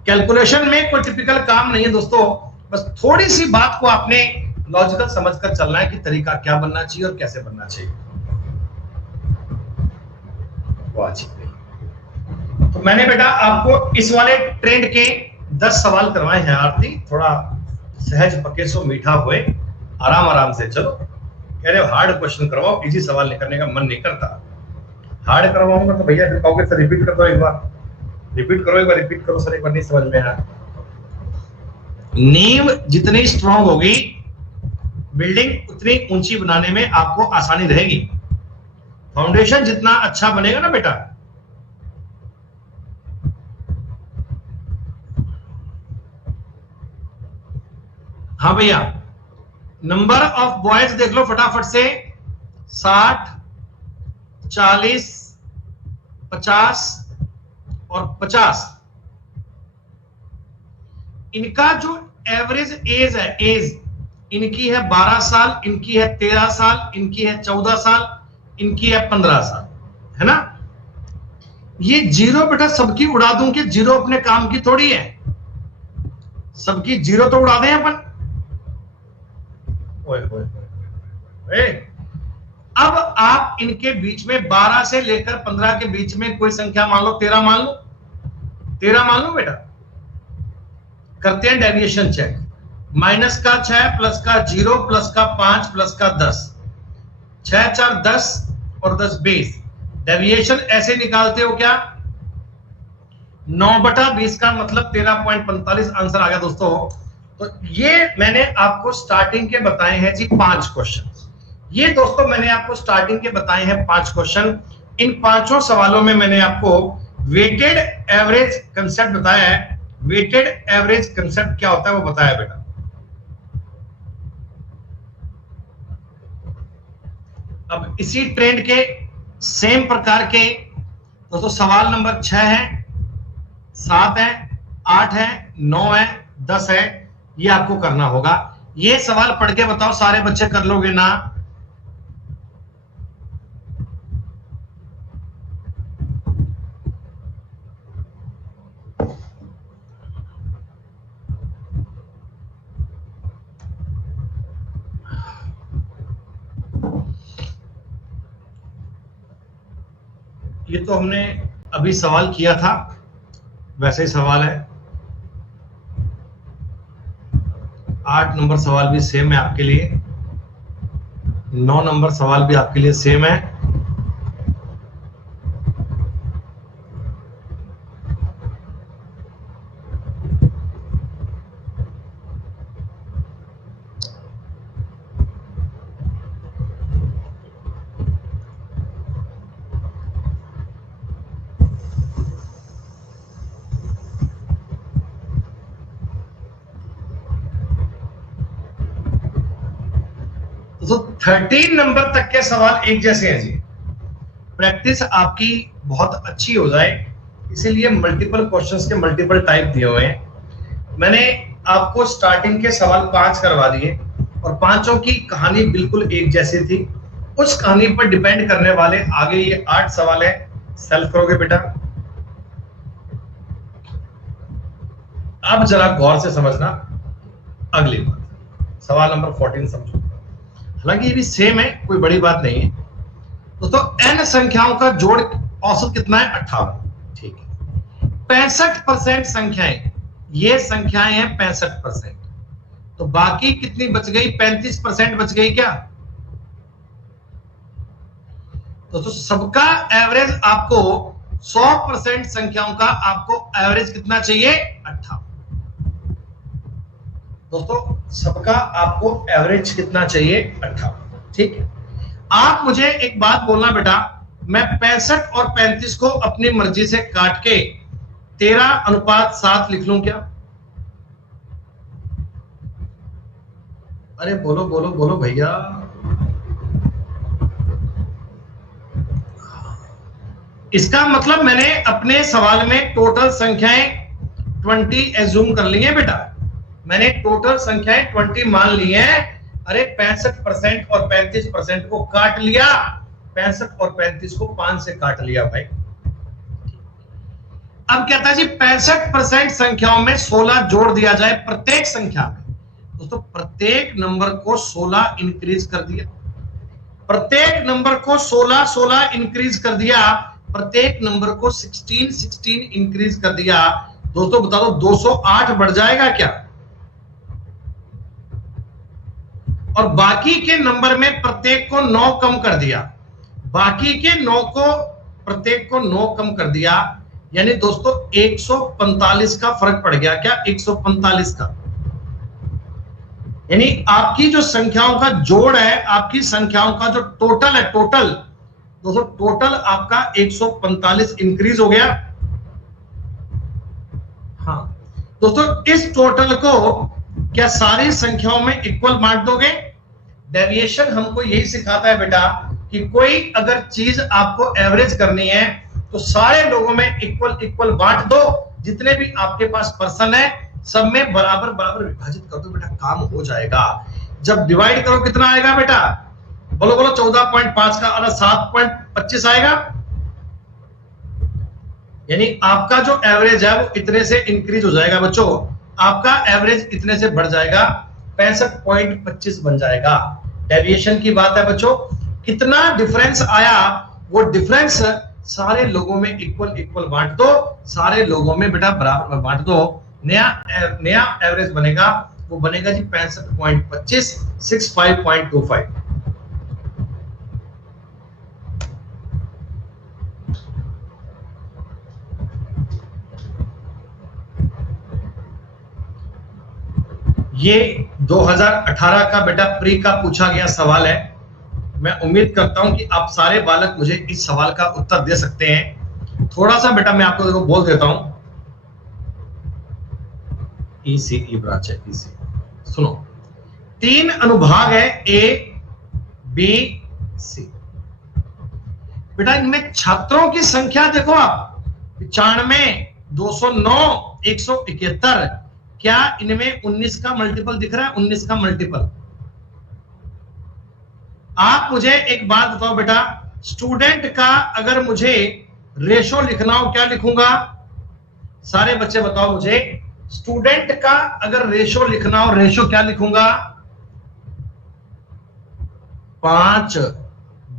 कैलकुलेशन में कोई टिपिकल काम नहीं है दोस्तों, बस थोड़ी सी बात को आपने लॉजिकल समझकर चलना है कि तरीका क्या बनना चाहिए और कैसे बनना चाहिए। तो मैंने बेटा आपको इस वाले ट्रेंड के 10 सवाल करवाए हैं आरती, थोड़ा सहज पके सो मीठा हुए, आराम आराम से चलो। कह रहे हार्ड क्वेश्चन करवाओ, इजी सवाल नहीं करने का मन नहीं करता। हार्ड करवाऊंगा तो भैया फिर कहोगे सर रिपीट कर दो एक बार, रिपीट करो एक बार, रिपीट करो सर एक बार, नहीं समझ में आया। नींव जितनी स्ट्रांग होगी, बिल्डिंग उतनी ऊंची बनाने में आपको आसानी रहेगी। फाउंडेशन जितना अच्छा बनेगा ना बेटा, हाँ भैया, नंबर ऑफ बॉयज देख लो फटाफट से। 60, 40, 50 और 50। इनका जो एवरेज एज है, एज इनकी है 12 साल, इनकी है 13 साल, इनकी है 14 साल, इनकी है 15 साल, है ना? ये जीरो बेटा सबकी उड़ा दूं कि जीरो अपने काम की थोड़ी है, सबकी जीरो तो उड़ा दें अपन। ओए ओए ओए, अब आप इनके बीच में 12 से लेकर 15 के बीच में कोई संख्या मान लो, 13 मान लो, 13 मान लो बेटा। करते हैं डेविएशन चेक। माइनस का 6, प्लस का 0, प्लस का 5, प्लस का 10, 6 4 10 और 10 20। डेविएशन ऐसे निकालते हो क्या? 9/20 का मतलब 13.45 आंसर आ गया दोस्तों। तो ये मैंने आपको स्टार्टिंग के बताए हैं जी 5 क्वेश्चन। ये दोस्तों मैंने आपको स्टार्टिंग के बताए हैं 5 क्वेश्चन। इन 5 सवालों में मैंने आपको वेटेड एवरेज कंसेप्ट बताया है। वेटेड एवरेज कंसेप्ट क्या होता है वो बताया बेटा। अब इसी ट्रेंड के सेम प्रकार के दोस्तों सवाल नंबर 6 है, 7 है, 8 है, 9 है, 10 है, ये आपको करना होगा। ये सवाल पढ़ के बताओ, सारे बच्चे कर लोगे ना? ये तो हमने अभी सवाल किया था, वैसे ही सवाल है। 8 नंबर सवाल भी सेम है आपके लिए, 9 नंबर सवाल भी आपके लिए सेम है। तो 13 नंबर तक के सवाल एक जैसे हैं जी। प्रैक्टिस आपकी बहुत अच्छी हो जाए, इसीलिए मल्टीपल क्वेश्चंस के मल्टीपल टाइप दिए हुए हैं। मैंने आपको स्टार्टिंग के सवाल 5 करवा दिए और पांचों की कहानी बिल्कुल एक जैसी थी। उस कहानी पर डिपेंड करने वाले आगे ये 8 सवाल है। सेल्फ करोगे बेटा। अब जरा गौर से समझना अगली बात, सवाल नंबर 14 समझो। हालांकि ये भी सेम है, कोई बड़ी बात नहीं है दोस्तों। n संख्याओं का जोड़ औसत कितना है? 58। ठीक है। 65% संख्याएं, ये संख्याएं हैं 65%, तो बाकी कितनी बच गई? 35% बच गई क्या? तो सबका एवरेज आपको 100% संख्याओं का आपको एवरेज कितना चाहिए? 58। दोस्तों सबका आपको एवरेज कितना चाहिए? 58। ठीक है। आप मुझे एक बात बोलना बेटा, मैं 65 और 35 को अपनी मर्जी से काट के 13:7 लिख लूं क्या? अरे बोलो बोलो बोलो भैया। इसका मतलब मैंने अपने सवाल में टोटल संख्याएं 20 एज्यूम कर ली है बेटा। मैंने टोटल संख्याएं 20 मान ली है। अरे 65% और 35% को काट लिया, 65 और 35 को 5 से काट लिया भाई। अब कहता है जी 65% संख्याओं में 16 जोड़ दिया जाए प्रत्येक संख्या में। दोस्तों प्रत्येक नंबर को 16 इंक्रीज कर दिया, प्रत्येक नंबर को 16 इंक्रीज कर दिया, प्रत्येक नंबर को 16 इंक्रीज कर दिया। दोस्तों बता दो 208 बढ़ जाएगा क्या? और बाकी के नंबर में प्रत्येक को 9 कम कर दिया, बाकी के 9 को प्रत्येक को 9 कम कर दिया, यानी दोस्तों 145 का फर्क पड़ गया क्या? 145 का। यानी आपकी जो संख्याओं का जोड़ है, आपकी संख्याओं का जो टोटल है, टोटल दोस्तों टोटल आपका 145 इंक्रीज हो गया। हाँ दोस्तों, इस टोटल को क्या सारी संख्याओं में इक्वल बांट दोगे? डेविएशन हमको यही सिखाता है बेटा कि कोई अगर चीज आपको एवरेज करनी है तो सारे लोगों में इक्वल इक्वल बांट दो। जितने भी आपके पास पर्सन है सब में बराबर बराबर विभाजित कर दो बेटा, काम हो जाएगा। जब डिवाइड करो कितना आएगा बेटा? बोलो बोलो 14.5 का और 7.25 आएगा। यानी आपका जो एवरेज है वो इतने से इंक्रीज हो जाएगा बच्चों, आपका एवरेज इतने से बढ़ जाएगा, 65.25 बन जाएगा। डेविएशन की बात है बच्चों। कितना डिफरेंस आया, वो डिफरेंस सारे लोगों में इक्वल इक्वल बांट दो, सारे लोगों में बेटा बराबर में बांट दो। नया एवरेज बनेगा, वो बनेगा जी 65.25, 65.25। ये 2018 का बेटा प्री का पूछा गया सवाल है। मैं उम्मीद करता हूं कि आप सारे बालक मुझे इस सवाल का उत्तर दे सकते हैं। थोड़ा सा बेटा मैं आपको देखो बोल देता हूं। ECE ब्रांच है, ECE। सुनो, 3 अनुभाग है, A, B, C। बेटा इनमें छात्रों की संख्या देखो आप, 95, 209, 171। क्या इनमें 19 का मल्टीपल दिख रहा है? 19 का मल्टीपल। आप मुझे एक बात बताओ बेटा, स्टूडेंट का अगर मुझे रेशो लिखना हो क्या लिखूंगा? सारे बच्चे बताओ मुझे, स्टूडेंट का अगर रेशो लिखना हो, रेशो क्या लिखूंगा? 5,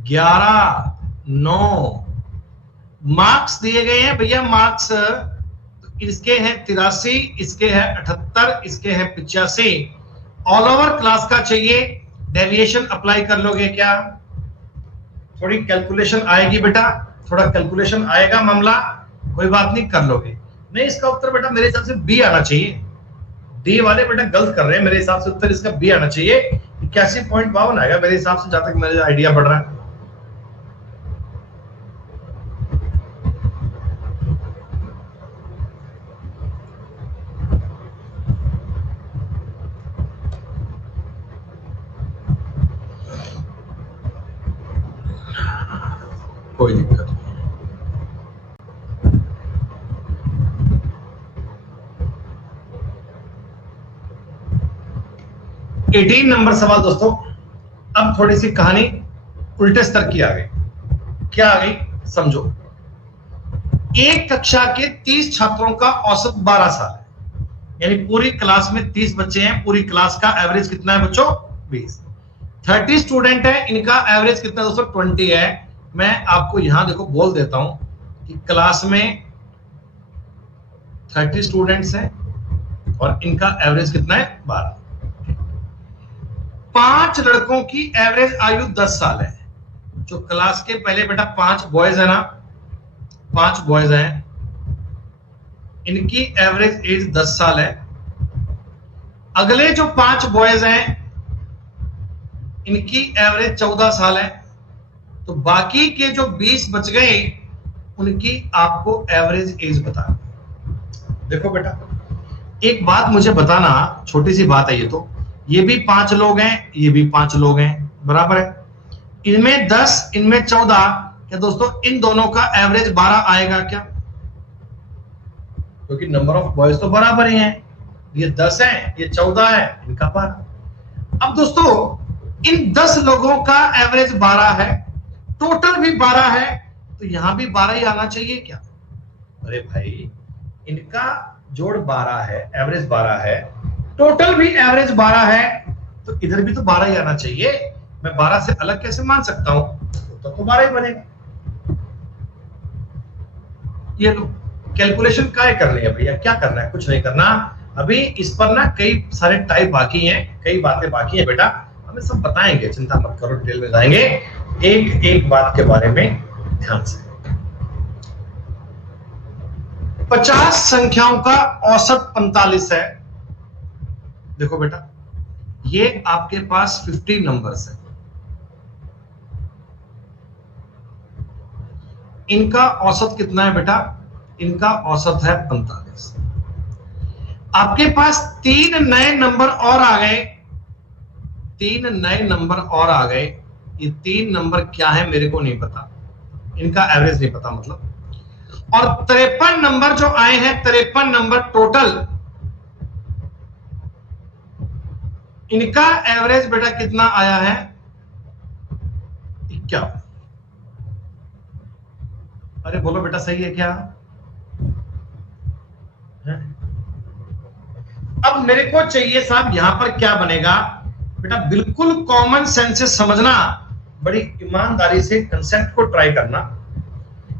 11, 9। मार्क्स दिए गए हैं भैया, मार्क्स इसके हैं 83, इसके हैं 78, इसके हैं 85। ऑल ओवर क्लास का चाहिए। डेविएशन अप्लाई कर लोगे क्या? थोड़ी कैलकुलेशन आएगी बेटा, थोड़ा कैलकुलेशन आएगा मामला, कोई बात नहीं, कर लोगे। नहीं, इसका उत्तर बेटा मेरे हिसाब से बी आना चाहिए। डी वाले बेटा गलत कर रहे हैं, मेरे हिसाब से उत्तर इसका बी आना चाहिए। 81.52 आएगा मेरे हिसाब से, जहां तक मेरे आइडिया बढ़ रहा है। कोई दिक्कत नहीं। 18 नंबर सवाल दोस्तों। अब थोड़ी सी कहानी उल्टे स्तर की आ गई। क्या आ गई समझो। एक कक्षा के 30 छात्रों का औसत 12 साल है, यानी पूरी क्लास में 30 बच्चे हैं, पूरी क्लास का एवरेज कितना है बच्चों 20। 30 स्टूडेंट है, इनका एवरेज कितना दोस्तों 20 है। मैं आपको यहां देखो बोल देता हूं कि क्लास में 30 स्टूडेंट्स हैं और इनका एवरेज कितना है 12। 5 लड़कों की एवरेज आयु 10 साल है। जो क्लास के पहले बेटा 5 बॉयज है ना, 5 बॉयज हैं, इनकी एवरेज एज 10 साल है। अगले जो 5 बॉयज हैं इनकी एवरेज 14 साल है। तो बाकी के जो 20 बच गए उनकी आपको एवरेज एज बताना। देखो बेटा एक बात मुझे बताना, छोटी सी बात है ये तो, ये भी 5 लोग हैं, ये भी 5 लोग हैं, बराबर है। इनमें 10 इनमें 14, क्या दोस्तों इन दोनों का एवरेज 12 आएगा क्या? क्योंकि नंबर ऑफ बॉयज तो बराबर ही हैं, ये 10 है ये 14 है, इनका 12। अब दोस्तों इन 10 लोगों का एवरेज 12 है, टोटल भी 12 है, तो यहां भी 12 ही आना चाहिए क्या? अरे भाई इनका जोड़ 12 है, एवरेज 12 है, टोटल भी एवरेज 12 है, तो इधर भी तो 12 ही आना चाहिए। मैं 12 से अलग कैसे मान सकता हूं? तो 12 ही बनेगा। ये लो कैलकुलेशन काय करनी है भैया, क्या करना है? कुछ नहीं करना। अभी इस पर ना कई सारे टाइप बाकी हैं, कई बातें बाकी हैं बेटा, हमें सब बताएंगे, चिंता मत करो, डिटेल में जाएंगे एक एक बात के बारे में ध्यान से। 50 संख्याओं का औसत 45 है। देखो बेटा ये आपके पास 50 नंबर्स है, इनका औसत कितना है बेटा? इनका औसत है 45। आपके पास 3 नए नंबर और आ गए, 3 नए नंबर और आ गए। ये 3 नंबर क्या है मेरे को नहीं पता, इनका एवरेज नहीं पता मतलब। और 53 नंबर जो आए हैं, 53 नंबर टोटल, इनका एवरेज बेटा कितना आया है 51। अरे बोलो बेटा सही है क्या? है? अब मेरे को चाहिए साहब यहां पर क्या बनेगा बेटा, बिल्कुल कॉमन सेंस से समझना, बड़ी ईमानदारी से कंसेप्ट को ट्राई करना।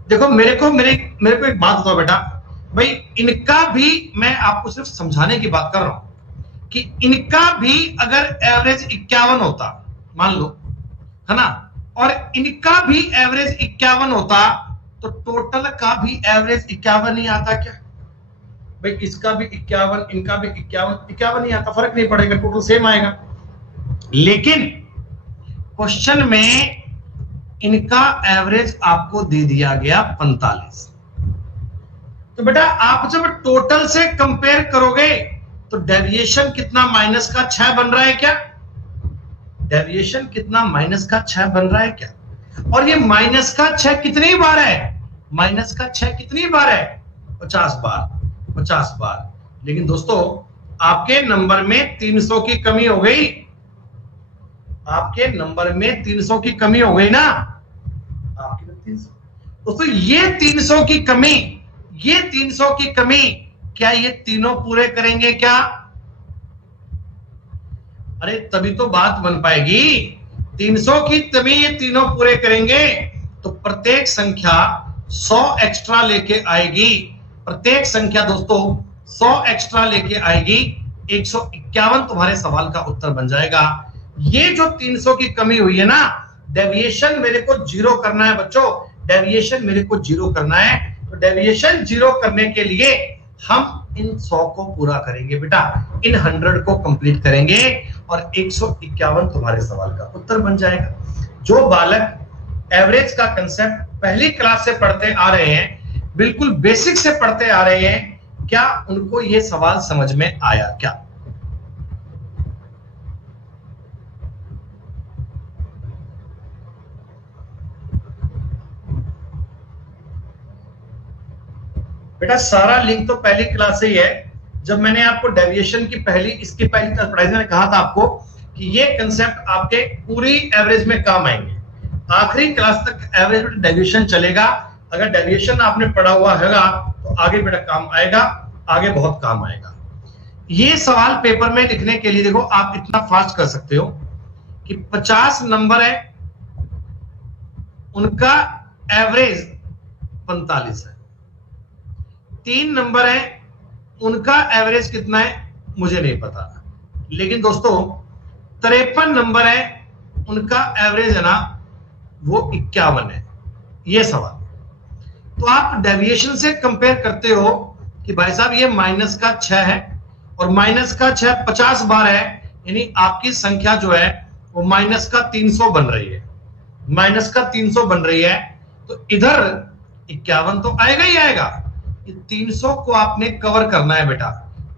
देखो मेरे को एक बात बताओ बेटा, भाई इनका भी मैं आपको सिर्फ समझाने की बात कर रहा हूं कि इनका भी अगर एवरेज 51 होता मान लो, है ना, और इनका भी एवरेज 51 होता, तो टोटल का भी एवरेज 51 ही आता क्या? भाई इसका भी 51, इनका भी 51 ही आता, फर्क नहीं पड़ेगा, टोटल सेम आएगा। लेकिन क्वेश्चन में इनका एवरेज आपको दे दिया गया 45। तो बेटा आप जब टोटल से कंपेयर करोगे तो डेविएशन कितना माइनस का 6 बन रहा है क्या? डेविएशन कितना माइनस का 6 बन रहा है क्या? और ये माइनस का 6 कितनी बार है? माइनस का 6 कितनी बार है? 50 बार, 50 बार। लेकिन दोस्तों आपके नंबर में 300 की कमी हो गई, आपके नंबर में 300 की कमी हो गई ना, आपके में 300। दोस्तों ये 300 की कमी, ये 300 की कमी, क्या ये तीनों पूरे करेंगे क्या? अरे तभी तो बात बन पाएगी। 300 की कमी ये तीनों पूरे करेंगे तो प्रत्येक संख्या 100 एक्स्ट्रा लेके आएगी, प्रत्येक संख्या दोस्तों 100 एक्स्ट्रा लेके आएगी। 151 तुम्हारे सवाल का उत्तर बन जाएगा। ये जो 300 की कमी हुई है ना, डेविएशन मेरे को जीरो करना है बच्चों, डेविएशन मेरे को जीरो करना है। तो डेविएशन जीरो करने के लिए हम इन 100 को पूरा करेंगे बेटा, इन 100 को कंप्लीट करेंगे और 151 तुम्हारे सवाल का उत्तर बन जाएगा। जो बालक एवरेज का कंसेप्ट पहली क्लास से पढ़ते आ रहे हैं, बिल्कुल बेसिक से पढ़ते आ रहे हैं, क्या उनको यह सवाल समझ में आया क्या? बेटा सारा लिंक तो पहली क्लास से ही है। जब मैंने आपको डेविएशन की इसकी पहली क्लास पढ़ाई मैंने कहा था आपको कि ये कंसेप्ट आपके पूरी एवरेज में काम आएंगे। आखिरी क्लास तक एवरेज में डेविएशन चलेगा। अगर डेविएशन आपने पढ़ा हुआ हैगा तो आगे बेटा काम आएगा, आगे बहुत काम आएगा। ये सवाल पेपर में लिखने के लिए देखो आप इतना फास्ट कर सकते हो कि 50 नंबर है, उनका एवरेज 45 है। 3 नंबर है, उनका एवरेज कितना है मुझे नहीं पता, लेकिन दोस्तों 53 नंबर है, उनका एवरेज है ना वो 51 है। ये सवाल तो आप डेविएशन से कंपेयर करते हो कि भाई साहब ये माइनस का 6 है और माइनस का 6 50 बार है, यानी आपकी संख्या जो है वो माइनस का 300 बन रही है, माइनस का 300 बन रही है। तो इधर 51 तो आएगा ही आएगा। ये 300 को आपने कवर करना है बेटा,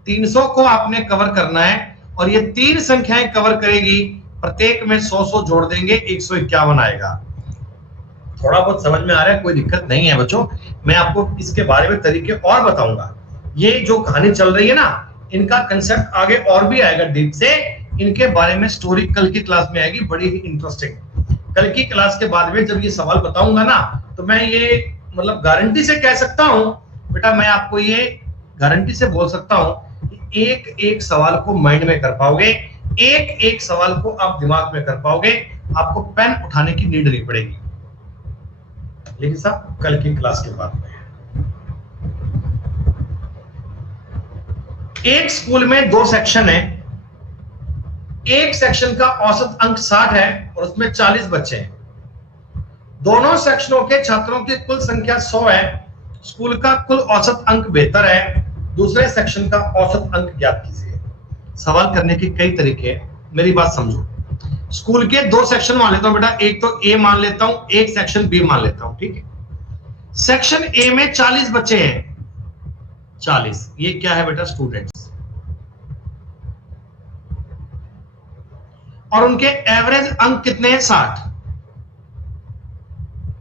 300 को आपने कवर करना है और ये 3 संख्याएं कवर करेगी, प्रत्येक में 100 जोड़ देंगे 151 आएगा। थोड़ा बहुत समझ में आ रहा है, कोई दिक्कत नहीं है बच्चों। मैं आपको इसके बारे में तरीके और बताऊंगा। ये जो कहानी चल रही है ना, इनका कंसेप्ट आगे और भी आएगा डीप से। इनके बारे में स्टोरी कल की क्लास में आएगी, बड़ी ही इंटरेस्टिंग। कल की क्लास के बाद में जब ये सवाल बताऊंगा ना, तो मैं ये मतलब गारंटी से कह सकता हूं बेटा, मैं आपको ये गारंटी से बोल सकता हूं कि एक एक सवाल को माइंड में कर पाओगे, एक एक सवाल को आप दिमाग में कर पाओगे, आपको पेन उठाने की नीड नहीं पड़ेगी। लेकिन साहब कल की क्लास के बाद में एक स्कूल में 2 सेक्शन है, एक सेक्शन का औसत अंक 60 है और उसमें 40 बच्चे हैं। दोनों सेक्शनों के छात्रों की कुल संख्या 100 है। स्कूल का कुल औसत अंक 72 है। दूसरे सेक्शन का औसत अंक ज्ञात कीजिए। सवाल करने के कई तरीके हैं, मेरी बात समझो। स्कूल के 2 सेक्शन मान लेता हूं बेटा, एक तो ए मान लेता हूं, एक सेक्शन बी मान लेता हूं, ठीक है। सेक्शन ए में 40 बच्चे हैं, 40 ये क्या है बेटा स्टूडेंट्स, और उनके एवरेज अंक कितने हैं 60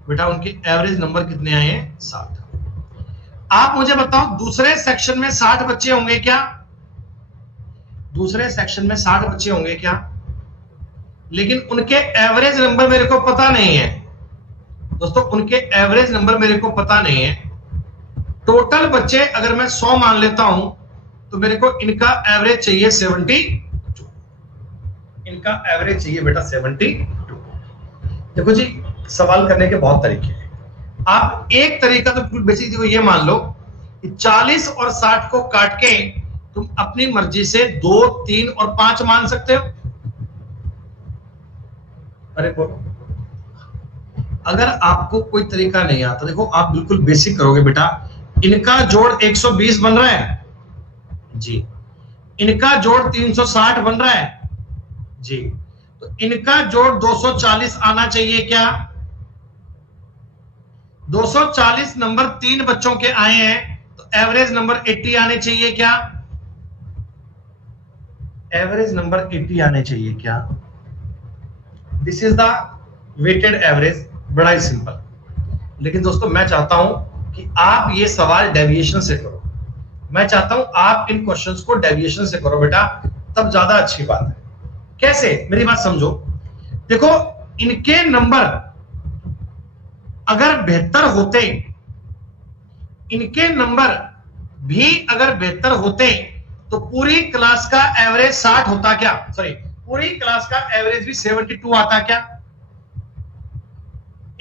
बेटा, उनके एवरेज नंबर कितने आए हैं 60। आप मुझे बताओ दूसरे सेक्शन में 60 बच्चे होंगे क्या, दूसरे सेक्शन में 60 बच्चे होंगे क्या, लेकिन उनके एवरेज नंबर मेरे को पता नहीं है दोस्तों, उनके एवरेज नंबर मेरे को पता नहीं है। टोटल बच्चे अगर मैं 100 मान लेता हूं तो मेरे को इनका एवरेज चाहिए 72, इनका एवरेज चाहिए बेटा 72। देखो जी सवाल करने के बहुत तरीके हैं। आप एक तरीका तो बेसिक देखो ये मान लो कि 40 और 60 को काट के तुम अपनी मर्जी से 2, 3 और 5 मान सकते हो। अरे बोलो, अगर आपको कोई तरीका नहीं आता, देखो आप बिल्कुल बेसिक करोगे बेटा। इनका जोड़ 120 बन रहा है जी, इनका जोड़ 360 बन रहा है जी, तो इनका जोड़ 240 आना चाहिए क्या। 240 नंबर 3 बच्चों के आए हैं तो एवरेज नंबर 80 आने चाहिए क्या, एवरेज नंबर 80 आने चाहिए क्या। This is the weighted average, बड़ा ही सिंपल। लेकिन दोस्तों मैं चाहता हूं कि आप ये सवाल डेविएशन से करो, मैं चाहता हूं आप इन क्वेश्चंस को डेविएशन से करो बेटा, तब ज्यादा अच्छी बात है। कैसे, मेरी बात समझो। देखो इनके नंबर अगर बेहतर होते, इनके नंबर भी अगर बेहतर होते तो पूरी क्लास का एवरेज 60 होता क्या, सॉरी पूरी क्लास का एवरेज भी 72 आता क्या।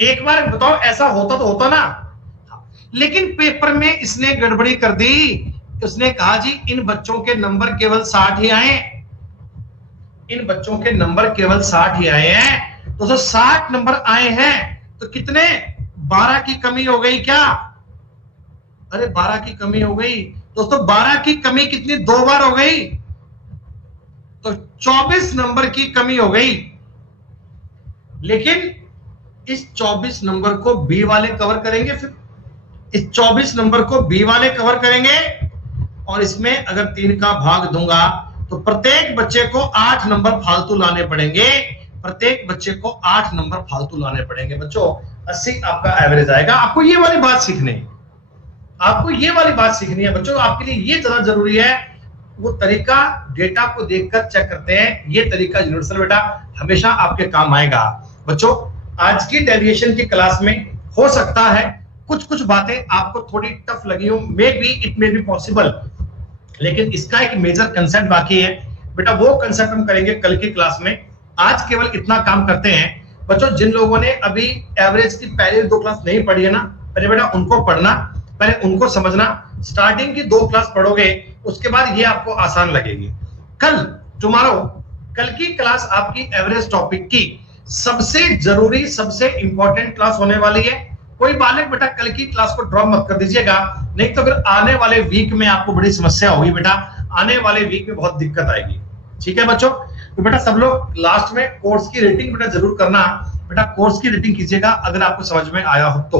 एक बार बताओ ऐसा होता तो होता ना, लेकिन पेपर में इसने गड़बड़ी कर दी। उसने कहा जी इन बच्चों के नंबर केवल 60 ही आए, इन बच्चों के नंबर केवल 60 ही आए हैं। तो 60 नंबर आए हैं तो कितने, 12 की कमी हो गई क्या। अरे 12 की कमी हो गई दोस्तों, 12 की कमी कितनी, 2 बार हो गई, तो 24 नंबर की कमी हो गई। लेकिन इस 24 नंबर को बी वाले कवर करेंगे, फिर इस 24 नंबर को बी वाले कवर करेंगे, और इसमें अगर 3 का भाग दूंगा तो प्रत्येक बच्चे को 8 नंबर फालतू लाने पड़ेंगे, प्रत्येक बच्चे को 8 नंबर फालतू लाने पड़ेंगे। बच्चों 80 आपका एवरेज आएगा। आपको ये वाली बात सीखनी है, आपको ये वाली बात सीखनी है बच्चों, आपके लिए ये ज्यादा जरूरी है। वो तरीका डेटा को देखकर चेक करते हैं, ये तरीका यूनिवर्सल बेटा हमेशा आपके काम आएगा। बच्चों आज की डेविएशन की क्लास में हो सकता है कुछ कुछ बातें आपको थोड़ी टफ लगी हो, may be it may be possible, लेकिन इसका एक मेजर कंसेप्ट बाकी है बेटा, वो कंसेप्ट हम करेंगे कल की क्लास में। आज केवल इतना काम करते हैं बच्चों, जिन लोगों ने अभी एवरेज की पहले 2 क्लास नहीं पढ़ी है ना, पहले बेटा उनको पढ़ना, पहले उनको समझना। स्टार्टिंग की 2 क्लास पढ़ोगे उसके बाद ये आपको आसान लगेगी। कल टुमारो कल की क्लास आपकी एवरेज टॉपिक की सबसे जरूरी सबसे इंपॉर्टेंट क्लास होने वाली है। कोई बालक बेटा कल की क्लास को ड्रॉप मत कर दीजिएगा, नहीं तो फिर आने वाले वीक में आपको बड़ी समस्या होगी बेटा, आने वाले वीक में बहुत दिक्कत आएगी। ठीक है बच्चों, तो बेटा सब लोग लास्ट में कोर्स की रेटिंग बेटा जरूर करना, बेटा कोर्स की रेटिंग कीजिएगा अगर आपको समझ में आया हो तो।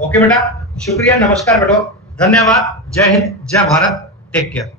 ओके बेटा, शुक्रिया, नमस्कार बेटा, धन्यवाद, जय हिंद, जय भारत, टेक केयर।